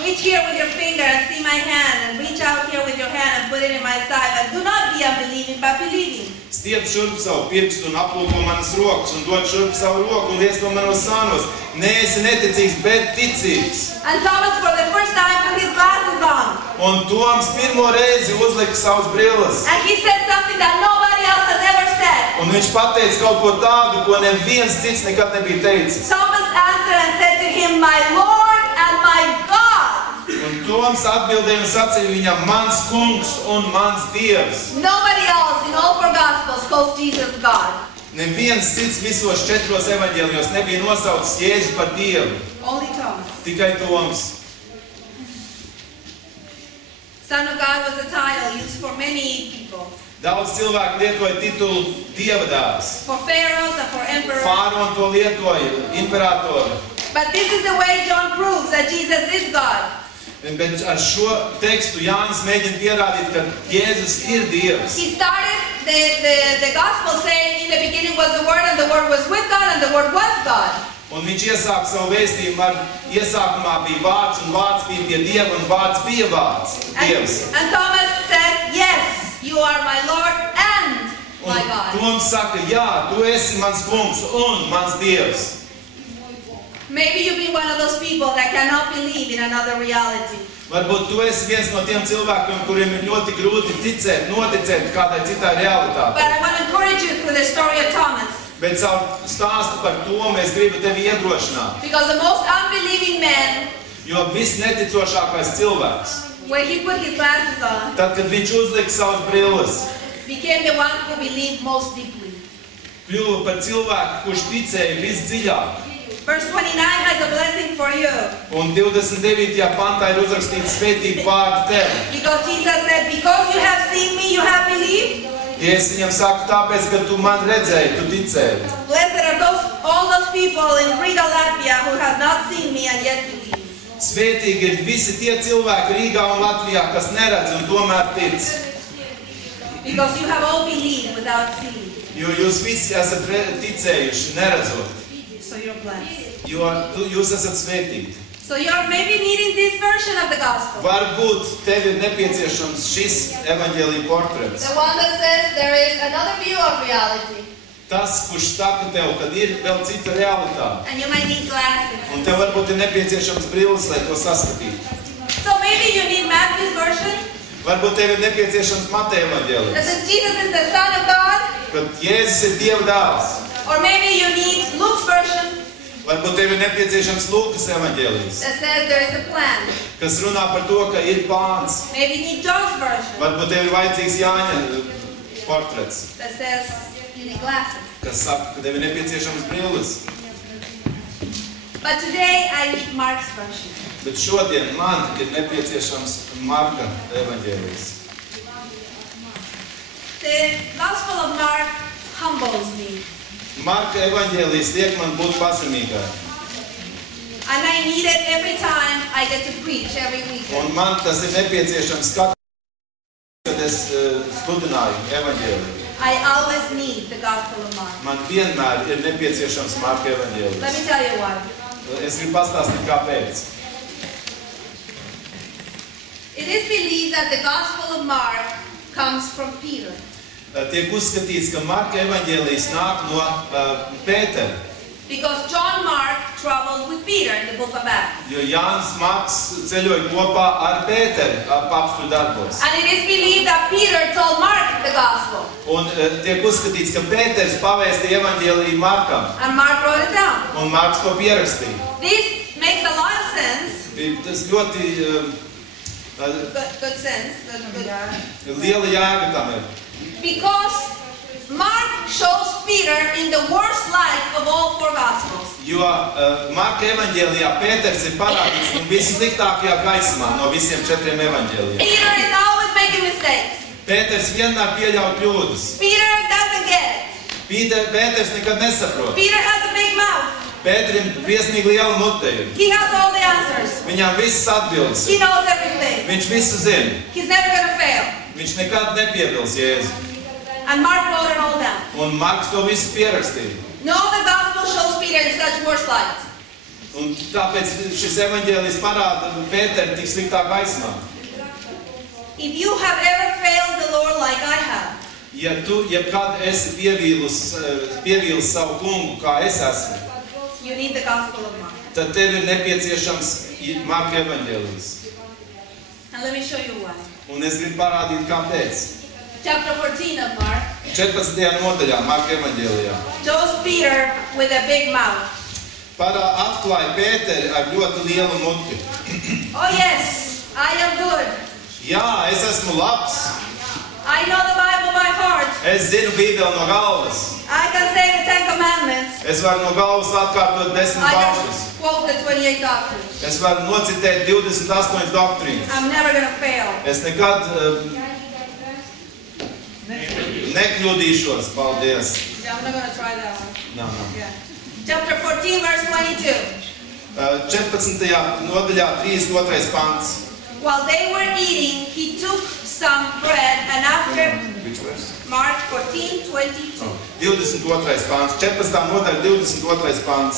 reach here with your finger and see my hand, and reach out here with your hand and put it in my side, and do not be unbelieving, but believing. stiep šurp savu pirkstu un aplūko manas rokas un dod šurp savu roku un liec to manos sānos. Ne esi neticīgs, bet ticīgs. And Thomas, for the first time, put his glasses on. Un Toms pirmo reizi uzlika savus brilles. And he said something that nobody else has ever said. Un viņš pateica kaut ko tādu, ko neviens cits nekad nebija teicis. Thomas answered and said to him, my Lord and my God. Un Toms atbildēja un sacīja viņam, mans kungs un mans Dievs. Nobody else in all four Gospels calls Jesus God. Neviens cits visos 4 evaņģēlijos nebija nosaucis Jēzu par Dievu. Only Thomas. Tikai Toms. Son of God was a title used for many people. Daudz cilvēku lietoja titulu Dieva dēls. For pharaohs and for emperors. Fāroni to lietoja, imperatori. But this is the way John proves that Jesus is God. Bet ar šo tekstu Jānis mēģina pierādīt, ka Jēzus ir Dievs. He started the gospel saying, in the beginning was the Word, and the Word was with God, and the Word was God. Un viņš iesāka savu vēstījumu ar iesākumā bija vārds, un vārds bija pie Dieva, un vārds bija vārds, Dievs. And Thomas said, yes, you are my Lord and my Un God. Toms saka, jā, tu esi mans kungs un mans Dievs. Maybe you've been one of those people that cannot believe in another reality. Varbūt tu esi viens no tiem cilvēkiem, kuriem ir ļoti grūti ticēt, noticēt kādai citai But realitātei. I want to encourage you through the story of Thomas. Bet savu stāstu par to mēs gribu tevi iedrošināt. Because the most unbelieving man, Jo viss neticošākais cilvēks, when he put his glasses on, tad, kad viņš uzlika savas brilles, became the one who believed most deeply. kļuva par cilvēku, kurš ticēja visdziļāk. Verse 29 has a blessing for you. Un 29. pantā ir uzrakstīts svētību vārdu tevi. Because Jesus said, because you have seen me, you have believed. Ja es viņam saku, tāpēc, ka tu man redzēji, tu ticēji. Blessed are all those people in Riga, Latvia who have not seen me and yet believe. Svētīgi ir visi tie cilvēki Rīgā un Latvijā, kas neredz un tomēr tic. Because you have all believed without seeing. Jo jūs visi esat ticējuši, neredzot. So you're blessed. Jo jūs esat svētīgi. So you're maybe needing this version of the gospel. Varbūt tev ir nepieciešams šis evaņģēlija portrets. The one that says there is another view of reality. Tas, kurš saka tev, kad ir vēl cita realitāte. And you might need glasses. Un tev varbūt ir nepieciešams brilles, lai to saskatītu. So maybe you need Matthew's version. Varbūt tev ir nepieciešams Mateja That evaņģēlijs, says Jesus is the Son of God. kad Jēzus ir Dieva dēls. Or maybe you need Luke's version. Varbūt tev ir nepieciešams Lūkas evaņģēlijs, That says there is a plan. kas runā par to, ka ir plāns. Maybe you need John's version. Varbūt tev ir vajadzīgs Jāņa portrets, That says you need glasses. kas saka, ka tev ir nepieciešams brilles. But today I need Mark's version. Bet šodien man ir nepieciešams Marka evaņģēlijs. The Gospel of Mark humbles me. Marka evaņģēlijs liek man būt pazemīgai. And I need it every time I get to preach every weekend. Un man tas ir nepieciešams katru, kad es sludināju evaņģēliju. I always need the Gospel of Mark. Man vienmēr ir nepieciešams Marka Let evaņģēlijs. me tell you why. Es gribu pastāstīt, kāpēc. It is believed that the Gospel of Mark comes from Peter. Tiek uzskatīts, ka Marka evaņģēlijs nāk no Pētera, Because John Mark traveled with Peter in the book of Acts. jo Jānis Marks ceļoja kopā ar Pēteru apakstu darbos. And it is believed that Peter told Mark the Gospel. Un tiek uzskatīts, ka Pēters pavēstīja evaņģēliju Markam, And Mark wrote it down. un Marks to pierakstīja. This makes a lot of sense. Tas ļoti Good sense. Good. liela jēga tam ir. Because Mark shows Peter in the worst light of all four Gospels. Jo Marka evaņģēlijā Pēters ir parādīts vissliktākajā gaismā no visiem 4 evaņģēlijiem. Peter is always making mistakes. Pēters vienmēr pieļauj kļūdas. Peter doesn't get it. Pēters nekad nesaprot. Peter has a big mouth. Pēterim briesmīgi liela mute ir. He has all the answers. Viņam visas atbildes. He knows everything. Viņš visu zina. He's never going to fail. Viņš nekad nepievils Jēzu. And Mark wrote it all down. Un Marks to visu pierakstīja. No other gospel shows Peter in such worse light. Un tāpēc šis evaņģēlijs parāda Pēteru tik sliktā gaismā. If you have ever failed the Lord like I have, Ja tu jebkad esi pievīlis savu kungu, kā es esmu, you need the Gospel of Mark. tad tev ir nepieciešams Marka evaņģēlijs. And let me show you why. Un es gribu parādīt, kāpēc. Chapter 14 of Mark 14. nodaļā Marka evaņģēlijā. shows Peter with a big mouth. Atklāja Pēteri ar ļoti lielu muti. Oh yes, I am good. Jā, es esmu labs. I know the Bible by heart. Es zinu Bībeli no galvas. I can say the 10 Commandments. Es varu no galvas atkārtot 10 I pašus. can quote the 28 doctrines. Es varu nocitēt 28 doktrīnas. I'm never going to fail. Es nekad nekļūdīšos, paldies. Yeah, I'm not going to try that one. Nav. Yeah. Chapter 14, verse 22. 14. nodaļā 32. pants. While they were eating, he took some bread and after Which verse? Mark 14:22. 22. pāns, 14. nodaļa, 22. pāns.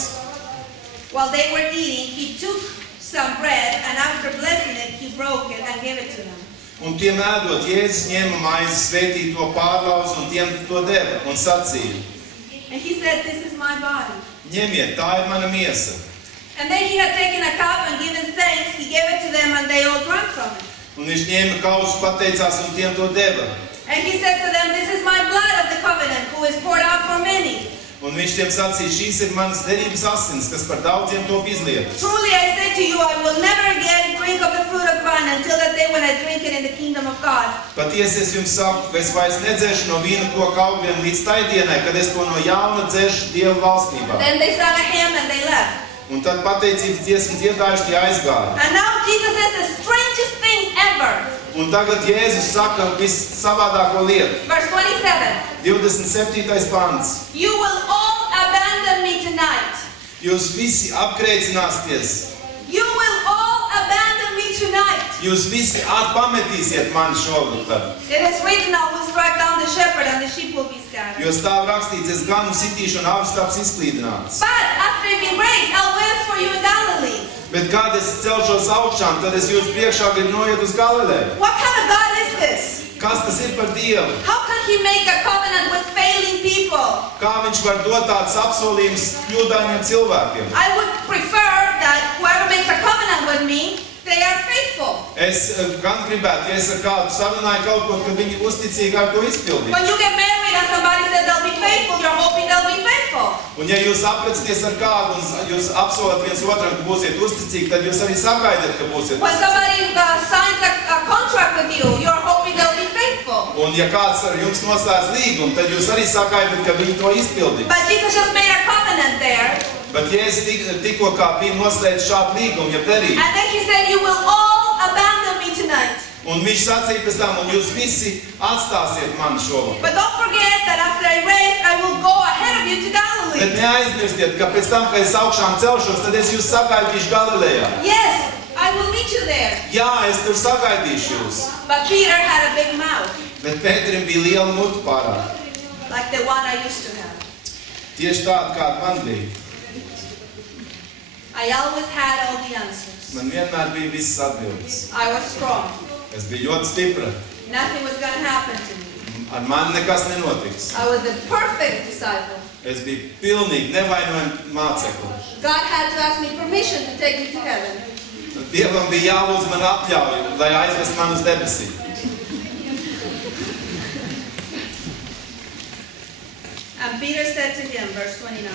While they were eating, he took some bread and after blessing it, he broke it and gave it to them. Un tiem ēdot, Jēzus ņēma maizi, svētīja to pārlauza un tiem to deva un sacīja: And he said, "This is my body." Ņemiet, tā ir mana miesa. And then he had taken a cup and given thanks. He gave it to them and they all drank from it. Un viņš ņēma kausu, pateicās un tiem to deva. And he said to them, "This is my blood of the covenant, who is poured out for many. Un viņš tiem sacīja: šīs ir manas derības asins, kas par daudziem top izlietas. Truly I say to you, I will never again drink of the fruit of vine until that day when I drink it in the kingdom of God." Patiesi es jums saku, es vairs nedzeršu no vīna koka augļiem līdz tai dienai, kad es to no jauna dzeršu Dieva valstībā. Then they sang a hymn and they left. Un tad pateicības dziesmu dziedājuši tie aizgāja. And now Jesus says the strangest thing ever. Un tagad Jēzus saka vissavādāko lietu. Verse 27. 27. pants. You will all abandon me tonight. Jūs visi apkreicināsieties. You will all abandon me tonight. Jūs visi pametīsiet mani šovakar. It is written, I will strike down the shepherd and the sheep will be scattered. Jo stāv rakstīts, es ganu sitīšu un avs taps izklīdināts. But after I've been raised, I'll wait for you in Galilee. Bet kad es celšos augšām, tad es jūs priekšā gribu noiet uz Galileju. What kind of God is this? Kas tas ir par Dievu? How can he make a covenant with failing people? Kā viņš var dot tādus apsolījumus kļūdainiem cilvēkiem? I would prefer that whoever makes a covenant with me, they are faithful. Es gan gribētu, ja es ar kādu sarunāju kaut ko, kad viņi uzticīgi ar to izpildīt. When you get married and somebody says they'll be faithful, you're hoping they'll be faithful. Un ja jūs apprecināties ar kādu un jūs apsolat viens otram, ka būsiet uzticīgi, tad jūs arī sagaidat, ka būsiet When uzticīgi. somebody signs a contract with you, you're hoping they'll be faithful. Un ja kāds ar jums noslēdz līgumu, tad jūs arī sagaidat, ka viņi to izpildīs. But Jesus just made a covenant there. Bet Jēzus tikko kā bija noslēdz šādu līgumu, ja derību. And then he said, you will all abandon me tonight. Un viņš sacīja pēc tam, un jūs visi atstāsiet mani šovakar. But don't forget that after I raise, I will go ahead of you to Galilee. Bet neaizmirstiet, ka pēc tam, kad es augšām celšos, tad es jūs sagaidīšu Galilejā. Yes, I will meet you there. Jā, es tur sagaidīšu jūs. But Peter had a big mouth, Bet Pēterim bija liela mutu pārāk. like the one I used to have. Tieši tāda, kāda man bija. I always had all the answers. Man vienmēr bija visas atbildes. I was strong. Es biju ļoti stipra. Nothing was going to happen to me. Ar mani nekas nenotiks. I was the perfect disciple. Es biju pilnīgi nevainojama mācekla. God had to ask me permission to take me to heaven. Dievam bija jālūdz man atļauju, lai aizvest man uz debesīm. And Peter said to him, verse 29,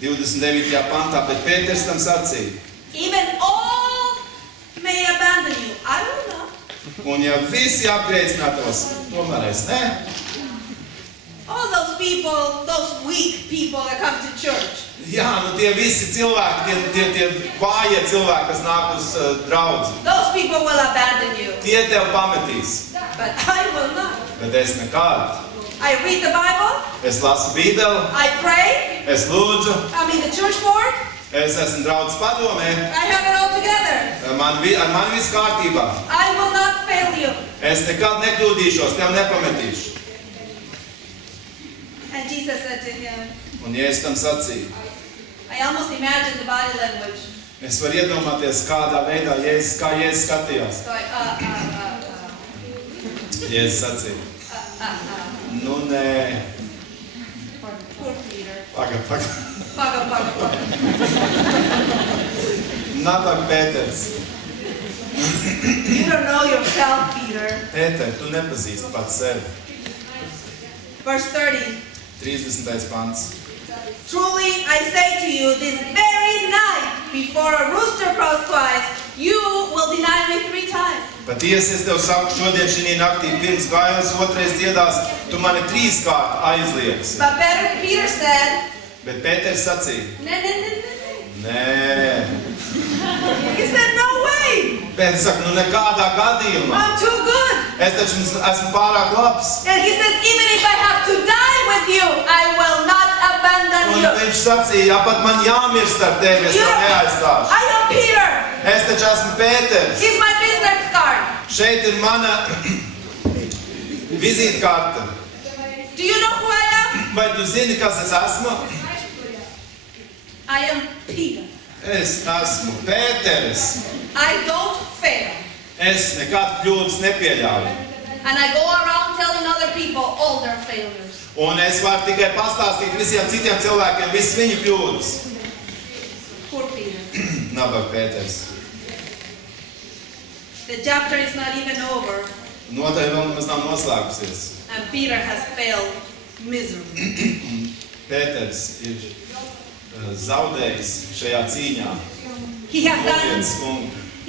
29. pantā, bet Pēters tam sacīja. even all may abandon you. I will not. Un ja visi apgrēcinātos, tomēr es ne. All those people, those weak people that come to church. Jā, nu tie visi cilvēki, tie vājie cilvēki, kas nāk uz draudzi, Those people will abandon you. tie tev pametīs. But I will not. Bet es nekādu. I read the Bible. Es lasu Bībeli, I pray. es lūdzu, I'm in the church board. es esmu draudzes padomē, I have it all together. ar mani viss kārtībā. I will not fail you. Es nekad nekļūdīšos, tev nepametīšu. And Jesus said to him, Un Jēzus tam sacīja. I almost imagine the body language. Es varu iedomāties, kādā veidā kā Jēzus skatījās. So Jēzus sacīja. Nu nē, poor Peter. paga. Paga. Natak Pēters. You don't know yourself, Peter. Pēter, tu nepazīsti pats sevi. Verse 30. 30. pants. Truly I say to you, this very night, before a rooster crows twice, you will deny me 3 times. Patiesi es tev saku, šodien šī naktī pirms gailes otrais dziedās, tu mani 3 kārt aizliegsi. But Peter said, Bet Pēters sacīja. no. Nē. He said, no way. Pēters saka, nu nekādā gadījumā. I'm too good. Es taču esmu pārāk labs. And he says, even if I have to die with you, I will not abandon Un you. viņš sacīja, ja pat man jāmirst ar tevi, es tev neaizstāšu. I am Peter. Es taču esmu Pēters. Here's my business card. Šeit ir mana vizītkarte. Do you know who I am? Vai tu zini, kas es esmu? I am Peter. Es esmu Pēteris. I don't fail. Es nekad kļūdas nepieļauju. And I go around telling other people all their failures. Un es varu tikai pastāstīt visiem citiem cilvēkiem visas viņu kļūdas. Poor Peter. Nabaga Pēters. The chapter is not even over, Nodaļa vēl nemaz nav noslēgusies. and Peter has failed miserably. Pēters ir zaudējis šajā cīņā. He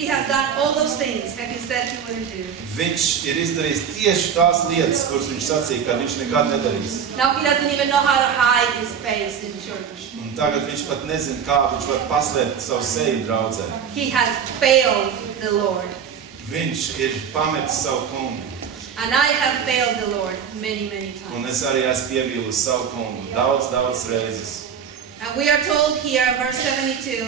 has done all those things that he said he wouldn't do. Viņš ir izdarījis tieši tās lietas, kuras viņš sacīja, ka viņš nekad nedarīs. Now he doesn't even know how to hide his face in church. Un tagad viņš pat nezina, kā viņš var paslēpt savu seju draudzē. He has failed the Lord. Viņš ir pametis savu kungu. And I have failed the Lord many, many Un times. es arī esmu pievīlusi savu kungu daudz reizes. And we are told here in verse 72,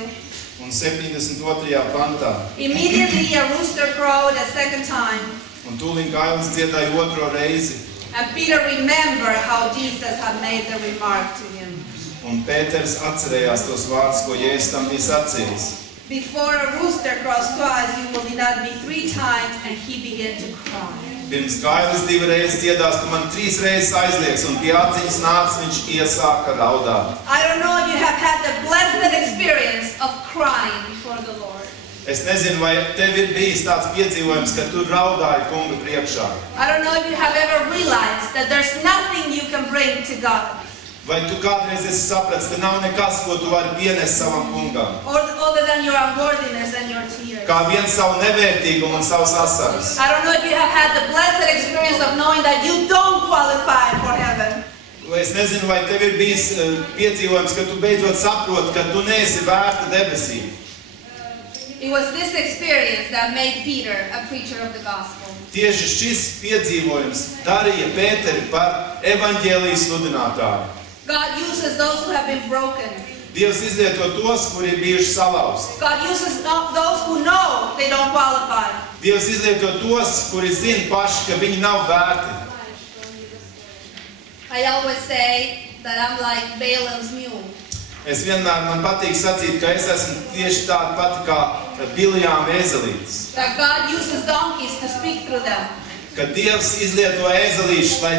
Un 72. pantā. immediately a rooster crowed a second time, Un tūlīt gailis dziedāja otro reizi. and Peter remembered how Jesus had made the remark to him. Un Pēters atcerējās tos vārdus, ko Jēzus tam bija sacījis. Before a rooster crows twice, you will deny me 3 times, and he began to cry. Pirms gailis 2 reizes dziedās, tu man 3 reizes aizliegs, un pie atziņas nāca viņš iesāka raudāt. I don't know if you have had the blessed experience of crying before the Lord. Es nezinu, vai tev ir bijis tāds piedzīvojums, ka tu raudāji kunga priekšā. I don't know if you have ever realized that there's nothing you can bring to God, Vai tu kādreiz esi sapratis, ka nav nekas, ko tu vari pienest savam kungam? other than your unworthiness and your tears. Kā viens savu nevērtīgumu un savus asaras. I don't know if you have had the blessed experience of knowing that you don't qualify for heaven. Vai es nezinu, vai tev ir bijis piedzīvojums, ka tu beidzot saproti, ka tu neesi vērta debesīm. It was this experience that made Peter a preacher of the gospel. Tieši šis piedzīvojums darīja Pēteri par evaņģēlijas sludinātāju. God uses those who have been broken. Dievs izlieto tos, kuri ir bijuši salauzti. God uses those who know they don't qualify. Dievs izlieto tos, kuri zina paši, ka viņi nav vērti. I always say that I'm like Balaam's mule. Es vienmēr man patīk sacīt, ka es esmu tieši tāda pati kā Bilijām ezelītes. That God uses donkeys to speak through them. Ka Dievs izlieto ezelīšus, lai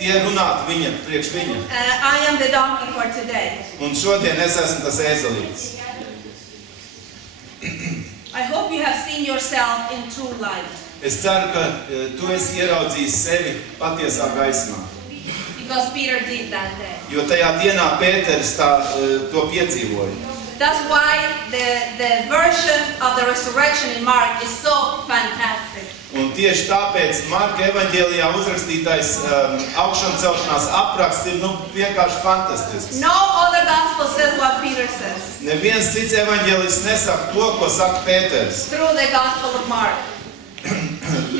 tie runātu viņa, priekš viņa. I am the donkey for today. Un šodien es esmu tas ezelītis. I hope you have seen yourself in true light. Es ceru, ka tu esi ieraudzījis sevi patiesā gaismā. Because Peter did that day. Jo tajā dienā Pēteris to piedzīvoja. That's why the version of the resurrection in Mark is so fantastic. Un tieši tāpēc Marka evaņģēlijā uzrakstītais augšām celšanās apraksts ir vienkārši fantastisks. No other gospel says what Peter says. Neviens cits evaņģēlijs nesaka to, ko saka Pēteris. Through the gospel of Mark.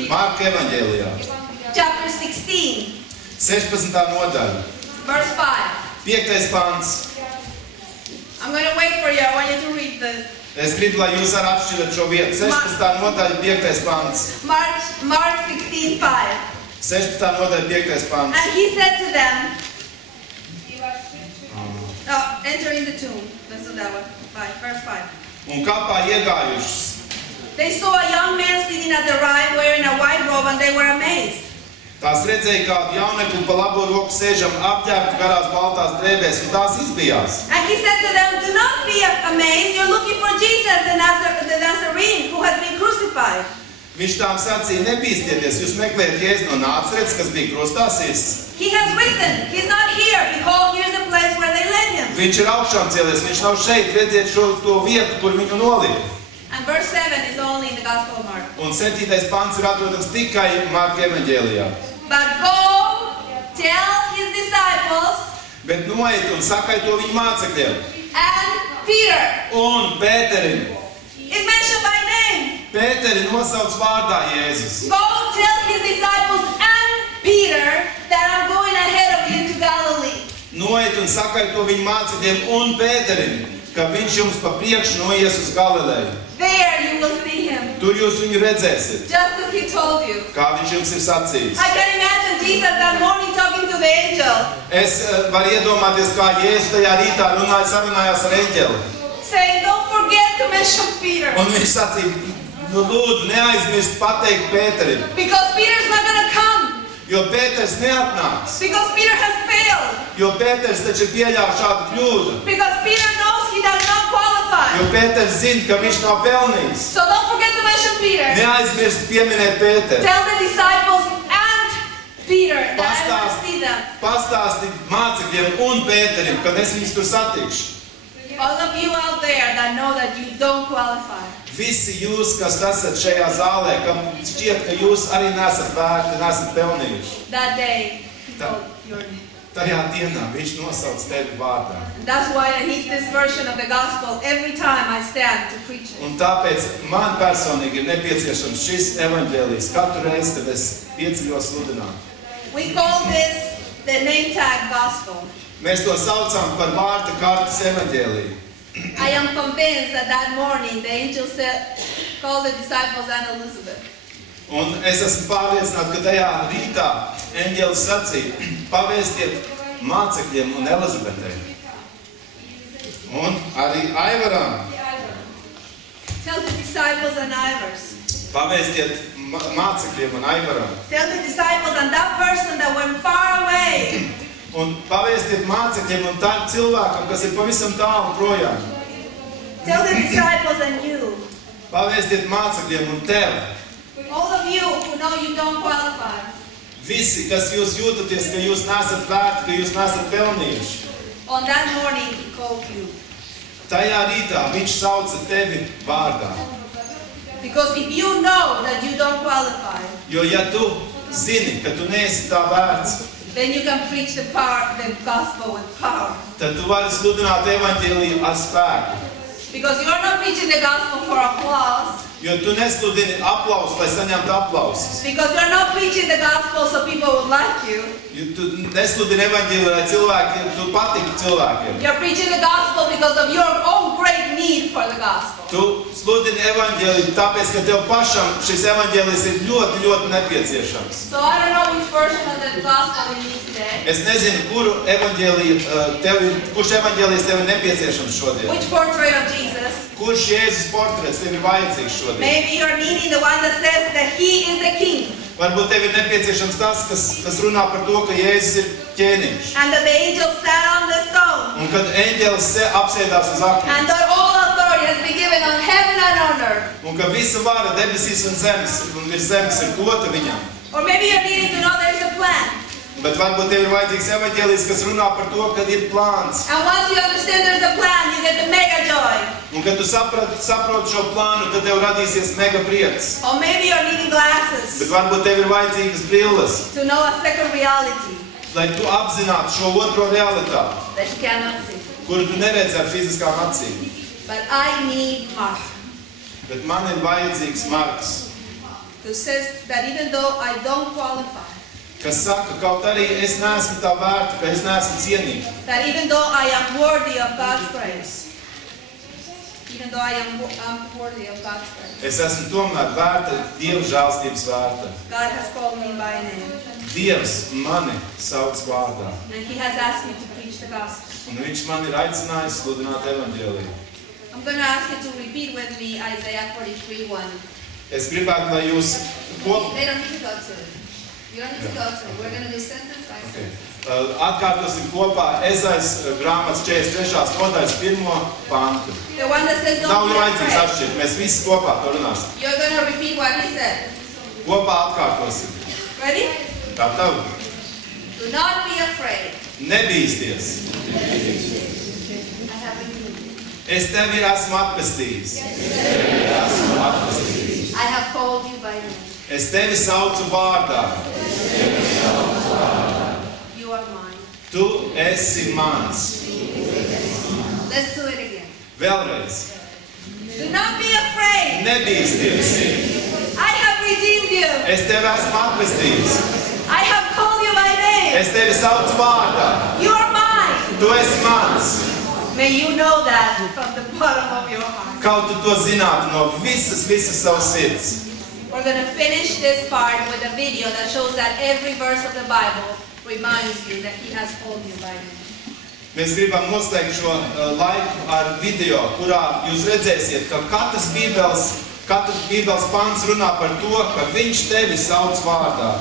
Marka evaņģēlijā. Chapter 16, 16. nodaļa. verse 5. 5. pants. I'm going to wait for you. I want you to read this. Es gribu, lai jūs arī atšķirat šo vietu. 16. nodaļa, 5. pants. Mark 16:5. 16. nodaļa, 5. pants. And he said to them, enter in the tomb. Let's do that one. Verse 5. Un kapā iegājušas. They saw a young man sitting at the right wearing a white robe, and they were amazed. Tās redzēja kādu jaunekli pa labo roku sēžam apģērbtu garās baltās drēbēs, un tās izbijās. And he said to them, do not be amazed. You're looking for Jesus, the Nazarene, who has been crucified. Viņš tām sacīja, nebīstieties, jūs meklējat Jēzu no Nāceretes, kas bija krustā sists. He has risen. He's not here. Behold, here's the place where they laid him. Viņš ir augšām cēlies, viņš nav šeit, redziet to vietu, kur viņu nolika. And verse 7 is only in the Gospel of Mark. Un 7. pants ir atrodams tikai Marka evaņģēlijā. But go, tell his disciples Bet noiet un sakai to viņu mācekļiem. and Peter Un Pēterim. is mentioned by name. Pēteri nosauc vārdā Jēzus. Go, tell his disciples and Peter that I'm going ahead of you to Galilee. noiet un sakiet to viņa mācekļiem un Pēterim, ka viņš jums pa priekšu noies uz Galileju. There you will see him, Tur jūs viņu redzēsiet, just as he told you. kā viņš jums ir sacījis. I can imagine Jesus that morning talking to the angel, Es varu iedomāties, kā Jēzus tajā rītā sarunājās ar eņģeli. saying, don't forget to mention Peter. Un viņš sacīja, nu lūdzu, neaizmirst pateikt Pēterim, Because Peter's not going to come. jo Pēters neatnāks. Because Peter has failed. Jo Pēters taču ir pieļāvis šādu kļūdu. Because Peter knows he does not qualify. Jo Pēters zina, ka viņš nav pelnījis. So don't forget to mention Peter. Neaizmirst pieminēt Pēteru. Tell the disciples and Peter that I want to see them. Pastāsti mācekļiem un Pēterim, kad es viņus tur satikšu. All of you out there that know that you don't qualify. Visi jūs, kas esat šajā zālē, kam šķiet, ka jūs arī nesat vērti, nesat pelnījuši. That day, he That- told your name. Tajā dienā viņš nosauc tevi vārdā. And that's why I need this version of the gospel every time I stand to preach it. Un tāpēc man personīgi ir nepieciešams šis evaņģēlijs katru reizi, kad es pieceļos sludināt. We call this the name tag gospel. Mēs to saucam par vārta kartes evaņģēliju. I am convinced that that morning the angel said, call the disciples and Elizabeth. Un es esmu pārliecināts, ka tajā rītā eņģelis sacīja, pavēstiet mācekļiem un Elizabetei. Un arī Aivaram Tell the disciples and Ivers. pavēstiet mācekļiem un Aivaram. Tell the disciples and that person that went far away. Un pavēstiet mācekļiem un tādiem cilvēkam, kas ir pavisam tālu projām. Tell the disciples and you. Pavēstiet mācekļiem un tev. All of you who know you don't qualify. Visi, kas jūs jūtaties, ka jūs nesat vērti, ka jūs nesat pelnījuši. On that morning he called you. Tajā rītā viņš sauca tevi vārdā. Because if you know that you don't qualify, Jo ja tu zini, ka tu neesi tā vērts, then you can preach the gospel with power. tad tu vari sludināt evaņģēliju ar spēku. Because you're not preaching the gospel for applause. Jo tu nesludini aplausus, lai saņemtu aplausus. Because you're not preaching the gospel so people would like you. Jo tu nesludini evaņģēliju, lai cilvēkiem, tu patiktu cilvēkiem. You're preaching the gospel because of your own great need for the gospel. Tu sludini evaņģēliju, tāpēc, ka tev pašam šis evaņģēlijs ir ļoti, ļoti nepieciešams. So I don't know which version of the gospel you need today. Es nezinu, kurš evaņģēlijs tev ir nepieciešams šodien. Which portrait of Jesus? Kurš Jēzus portrets tev ir vajadzīgs šodien? Maybe you're needing the one that says that he is the king. Varbūt tev ir nepieciešams tas, kas runā par to, ka Jēzus ir ķēniņš. And that the angel sat on the stone. Un kad eņģelis apsēdās uz akmens. And that all authority has been given on heaven and on earth. Un ka visa vara debesīs un virs zemes ir dota viņam. Or maybe you're needing to know there's a plan. Bet varbūt tev ir vajadzīgs evaņģēlijs, kas runā par to, kad ir plāns. And once you understand there's a plan, you get the mega joy. Un kad tu saproti šo plānu, tad tev radīsies mega prieks. Or maybe you're needing Bet glasses varbūt tev ir vajadzīgas brilles, to know a second reality lai tu apzinātu šo otro realitāti, that you cannot see. kuru tu neredzi ar fiziskām acīm. But I need Mark, Bet man ir vajadzīgs Marks, who says that even though I don't qualify, kas saka, kaut arī es neesmu tā vērta, ka es neesmu cienīga. that even though I am worthy of God's grace, even though I am worthy of God's grace, Es esmu tomēr vērta, Dieva žēlstības vērta. God has called me by name, Dievs mani sauc vārdā, and He has asked me to preach the gospel. un viņš man ir aicinājis sludināt evaņģēliju. I'm going to ask you to repeat with me Isaiah 43:1. Es gribētu, lai jūs They don't need to go to it. You don't need to go to it. We're going to do sentence by sentence. Atkārtosim kopā Ezais grāmatas 43. nodaļas 1. pantu. The one that says Nav don't be vajadzīgs afraid. atšķirt, mēs visi kopā to runāsim. You're going to repeat what he said. Kopā atkārtosim. Ready? Tā tavu. Do not be afraid. Nebīsties. I have redeemed you. Es tevi esmu atpestījis. I have called you by name. Es tevi saucu vārdā. You are mine. Tu esi mans. Let's do it again. Vēlreiz. Do not be afraid. Nebīsties. I have redeemed you. Es tevi esmu atpestījis. I have called you by name. Es tevi saucu vārdā. You are mine. Tu esi mans. May you know that from the bottom of your heart. Kaut tu to zinātu no visas savas sirds. We're going to finish this part with a video that shows that every verse of the Bible reminds you that He has called you by name. Mēs gribam noslēgt šo laiku ar video, kurā jūs redzēsiet, ka katrs Bībeles pants runā par to, ka Viņš tevi sauc vārdā.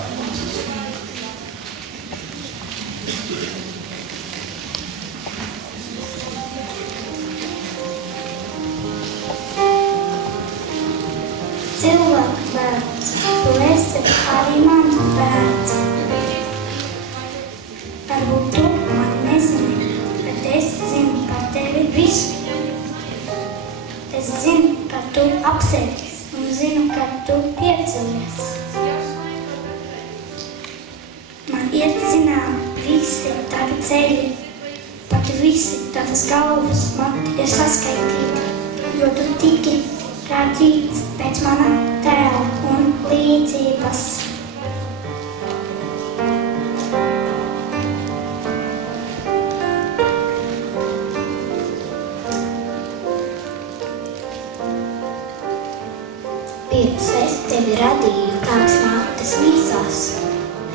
Cilvēku bērns, tu esi arī mans bērns. Varbūt tu mani nezini, bet es zinu par tevi visu. Es zinu, ka tu apsēdies un zinu, ka tu piecelies. Man ir zinām visi tavi ceļi, pat visi tavas galvas man ir saskaitīti, jo tu tiki radīts pēc mana tēla un līdzības. Pirms es tevi radīju tavas mātes mīsās,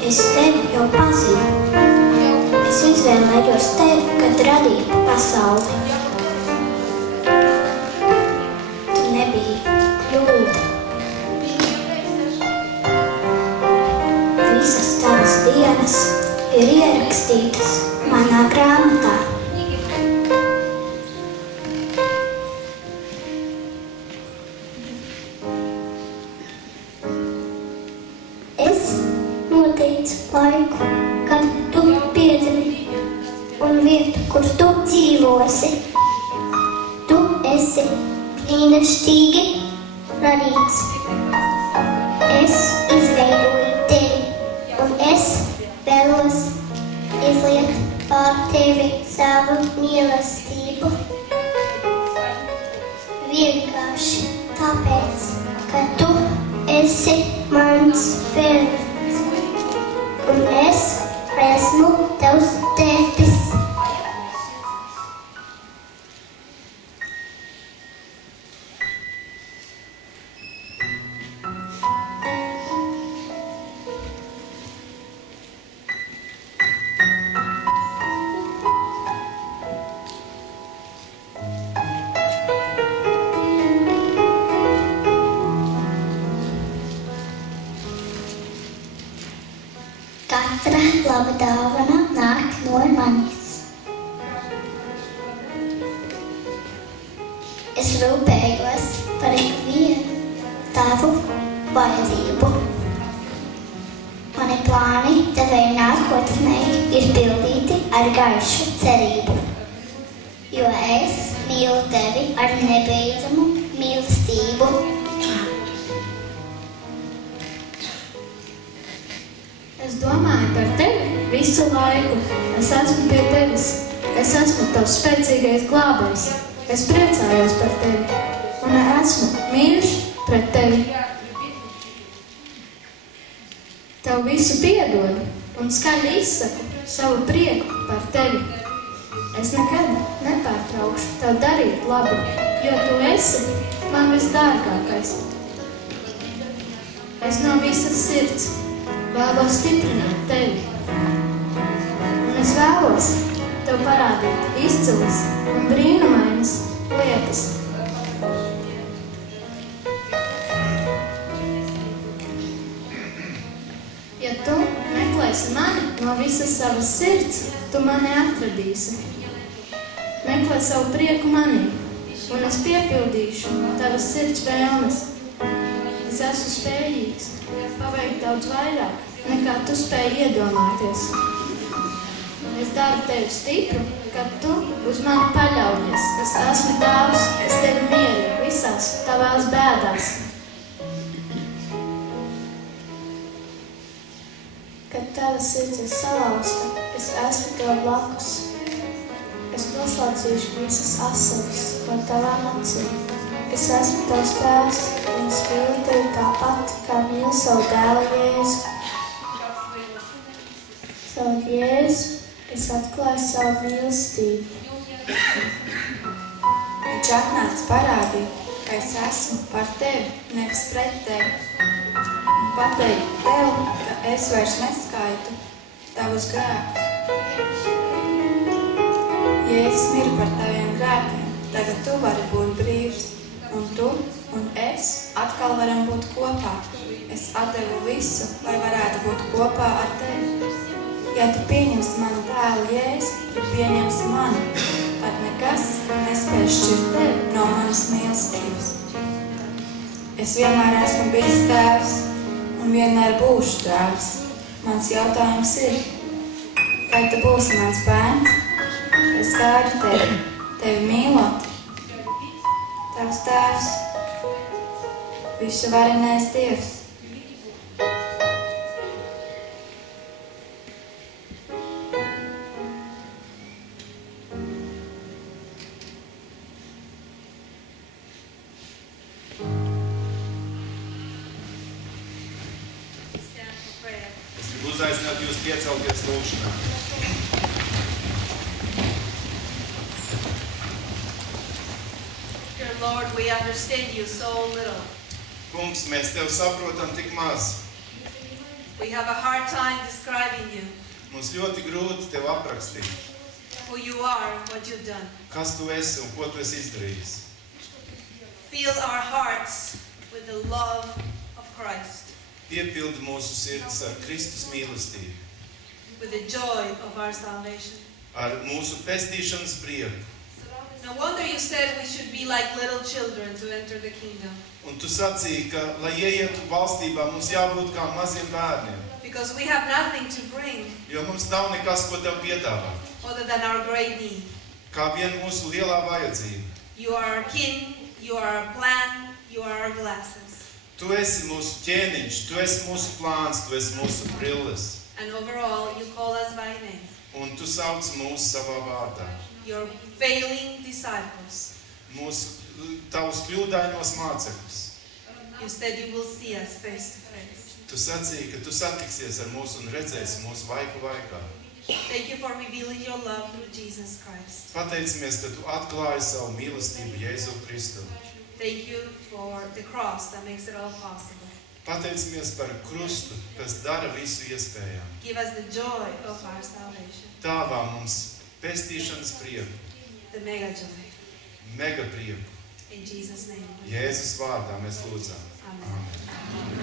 es tevi jau pazinu. Es izvēlējos tevi, kad radīju pasauli. Nebija kļūda. Visas tavas dienas ir ierakstītas manā grāmatā. Es noteicu laiku, kad tu piedzimi, un vietu, kur tu dzīvosi. Tu esi brīnišķīgi radīts. Es izveidoju tevi, un es vēlos izliekt pār tevi savu mīlestību. Vienkārši tāpēc, ka tu esi mans bērns, un es esmu tavs tētis. Katra laba dāvana nāk no manis. Es rūpējos par ikvienu tavu vajadzību. Mani plāni tevai nākotnē ir pildīti ar gaišu cerību, jo es mīlu tevi ar nebeidzamu mīlestību. Es domāju par tevi visu laiku. Es esmu pie tevis. Es esmu tavs spēcīgais glābējs. Es priecājos par tevi. Un esmu mīļš pret tevi. Tev visu piedodu un skaļi izsaku savu prieku par tevi. Es nekad nepārtraukšu tev darīt labu, jo tu esi man visdārgākais. Es no visas sirds vēlos stiprināt tevi. Un es vēlos tev parādīt izcilas un brīnumainas lietas. Ja tu meklēsi mani no visas savas sirds, tu mani atradīsi. Meklē savu prieku manī, un es piepildīšu tavas sirds vēlmes. Es esmu spējīgs paveikt daudz vairāk, nekā tu spēj iedomāties. Es daru tevi stipru, kad tu uz mani paļaujies. Es esmu tavs, es tevi mieru visās tavās bēdās. Kad tava sirds ir salauzta, es esmu tev blakus. Es noslaucīšu visas asaras no tavām acīm. Es esmu tavs tēvs, un es mīlu tevi tāpat, kā mīlu savu dēlu Jēzu. Caur Jēzu Es atklāju savu mīlestību. Viņš atnāca parādīt, ka es esmu par tevi, nevis pret tevi. Un pateikt tev, ka es vairs neskaitu tavus grēkus. Jēzus mira par taviem grēkiem, tagad tu vari būt brīvs. Un tu un es atkal varam būt kopā. Es atdevu visu, lai varētu būt kopā ar tevi. Ja tu pieņemsi manu tēlu Jēzu, tu pieņemsi mani, tad nekas nespēs šķirt tevi no manas mīlestības. Es vienmēr esmu bijis tēvs un vienmēr būšu tēvs. Mans jautājums ir, vai tu būsi mans bērns? Es gaidu tevi mīlot. Tavs tēvs, visu varenais Dievs. Es gribu uzaicināt jūs piecelties lūgšanā. Dear Lord, we understand you so little. Kungs, mēs tev saprotam tik maz. We have a hard time describing you, Mums ļoti grūti tev aprakstīt, who you are, what you've done. kas tu esi un ko tu esi izdarījis. Fill our hearts with the love of Christ, Piepildi mūsu sirds ar Kristus mīlestību, with the joy of our salvation. ar mūsu pestīšanas prieku. No wonder you said we should be like little children to enter the kingdom, Un tu sacīji, ka, lai ieietu valstībā, mums jābūt kā maziem bērniem, because we have nothing to bring jo mums nav nekas, ko tev piedāvāt, other than our great need. kā vien mūsu lielā vajadzība. You are our king, you are our plan, you are our glasses. Tu esi mūsu ķēniņš, tu esi mūsu plāns, tu esi mūsu brilles, And overall, you call us by name, un tu sauc mūsu savā vārdā. your failing disciples. Tavus kļūdainos mācekļus. You said you will see us face to face. Tu sacīji, ka tu satiksies ar mūsu un redzēsi mūsu vaiku laikā. Thank you for revealing your love through Jesus Christ. Pateicamies, ka tu atklāji savu mīlestību Jēzu Kristu. Thank you for the cross that makes it all possible. Pateicamies par krustu, kas dara visu iespējām. Give us the joy of our salvation, Dāvā mums pestīšanas prieku, the mega joy. mega prieku. In Jesus' name. Jēzus vārdā mēs lūdzam. Amen. Amen.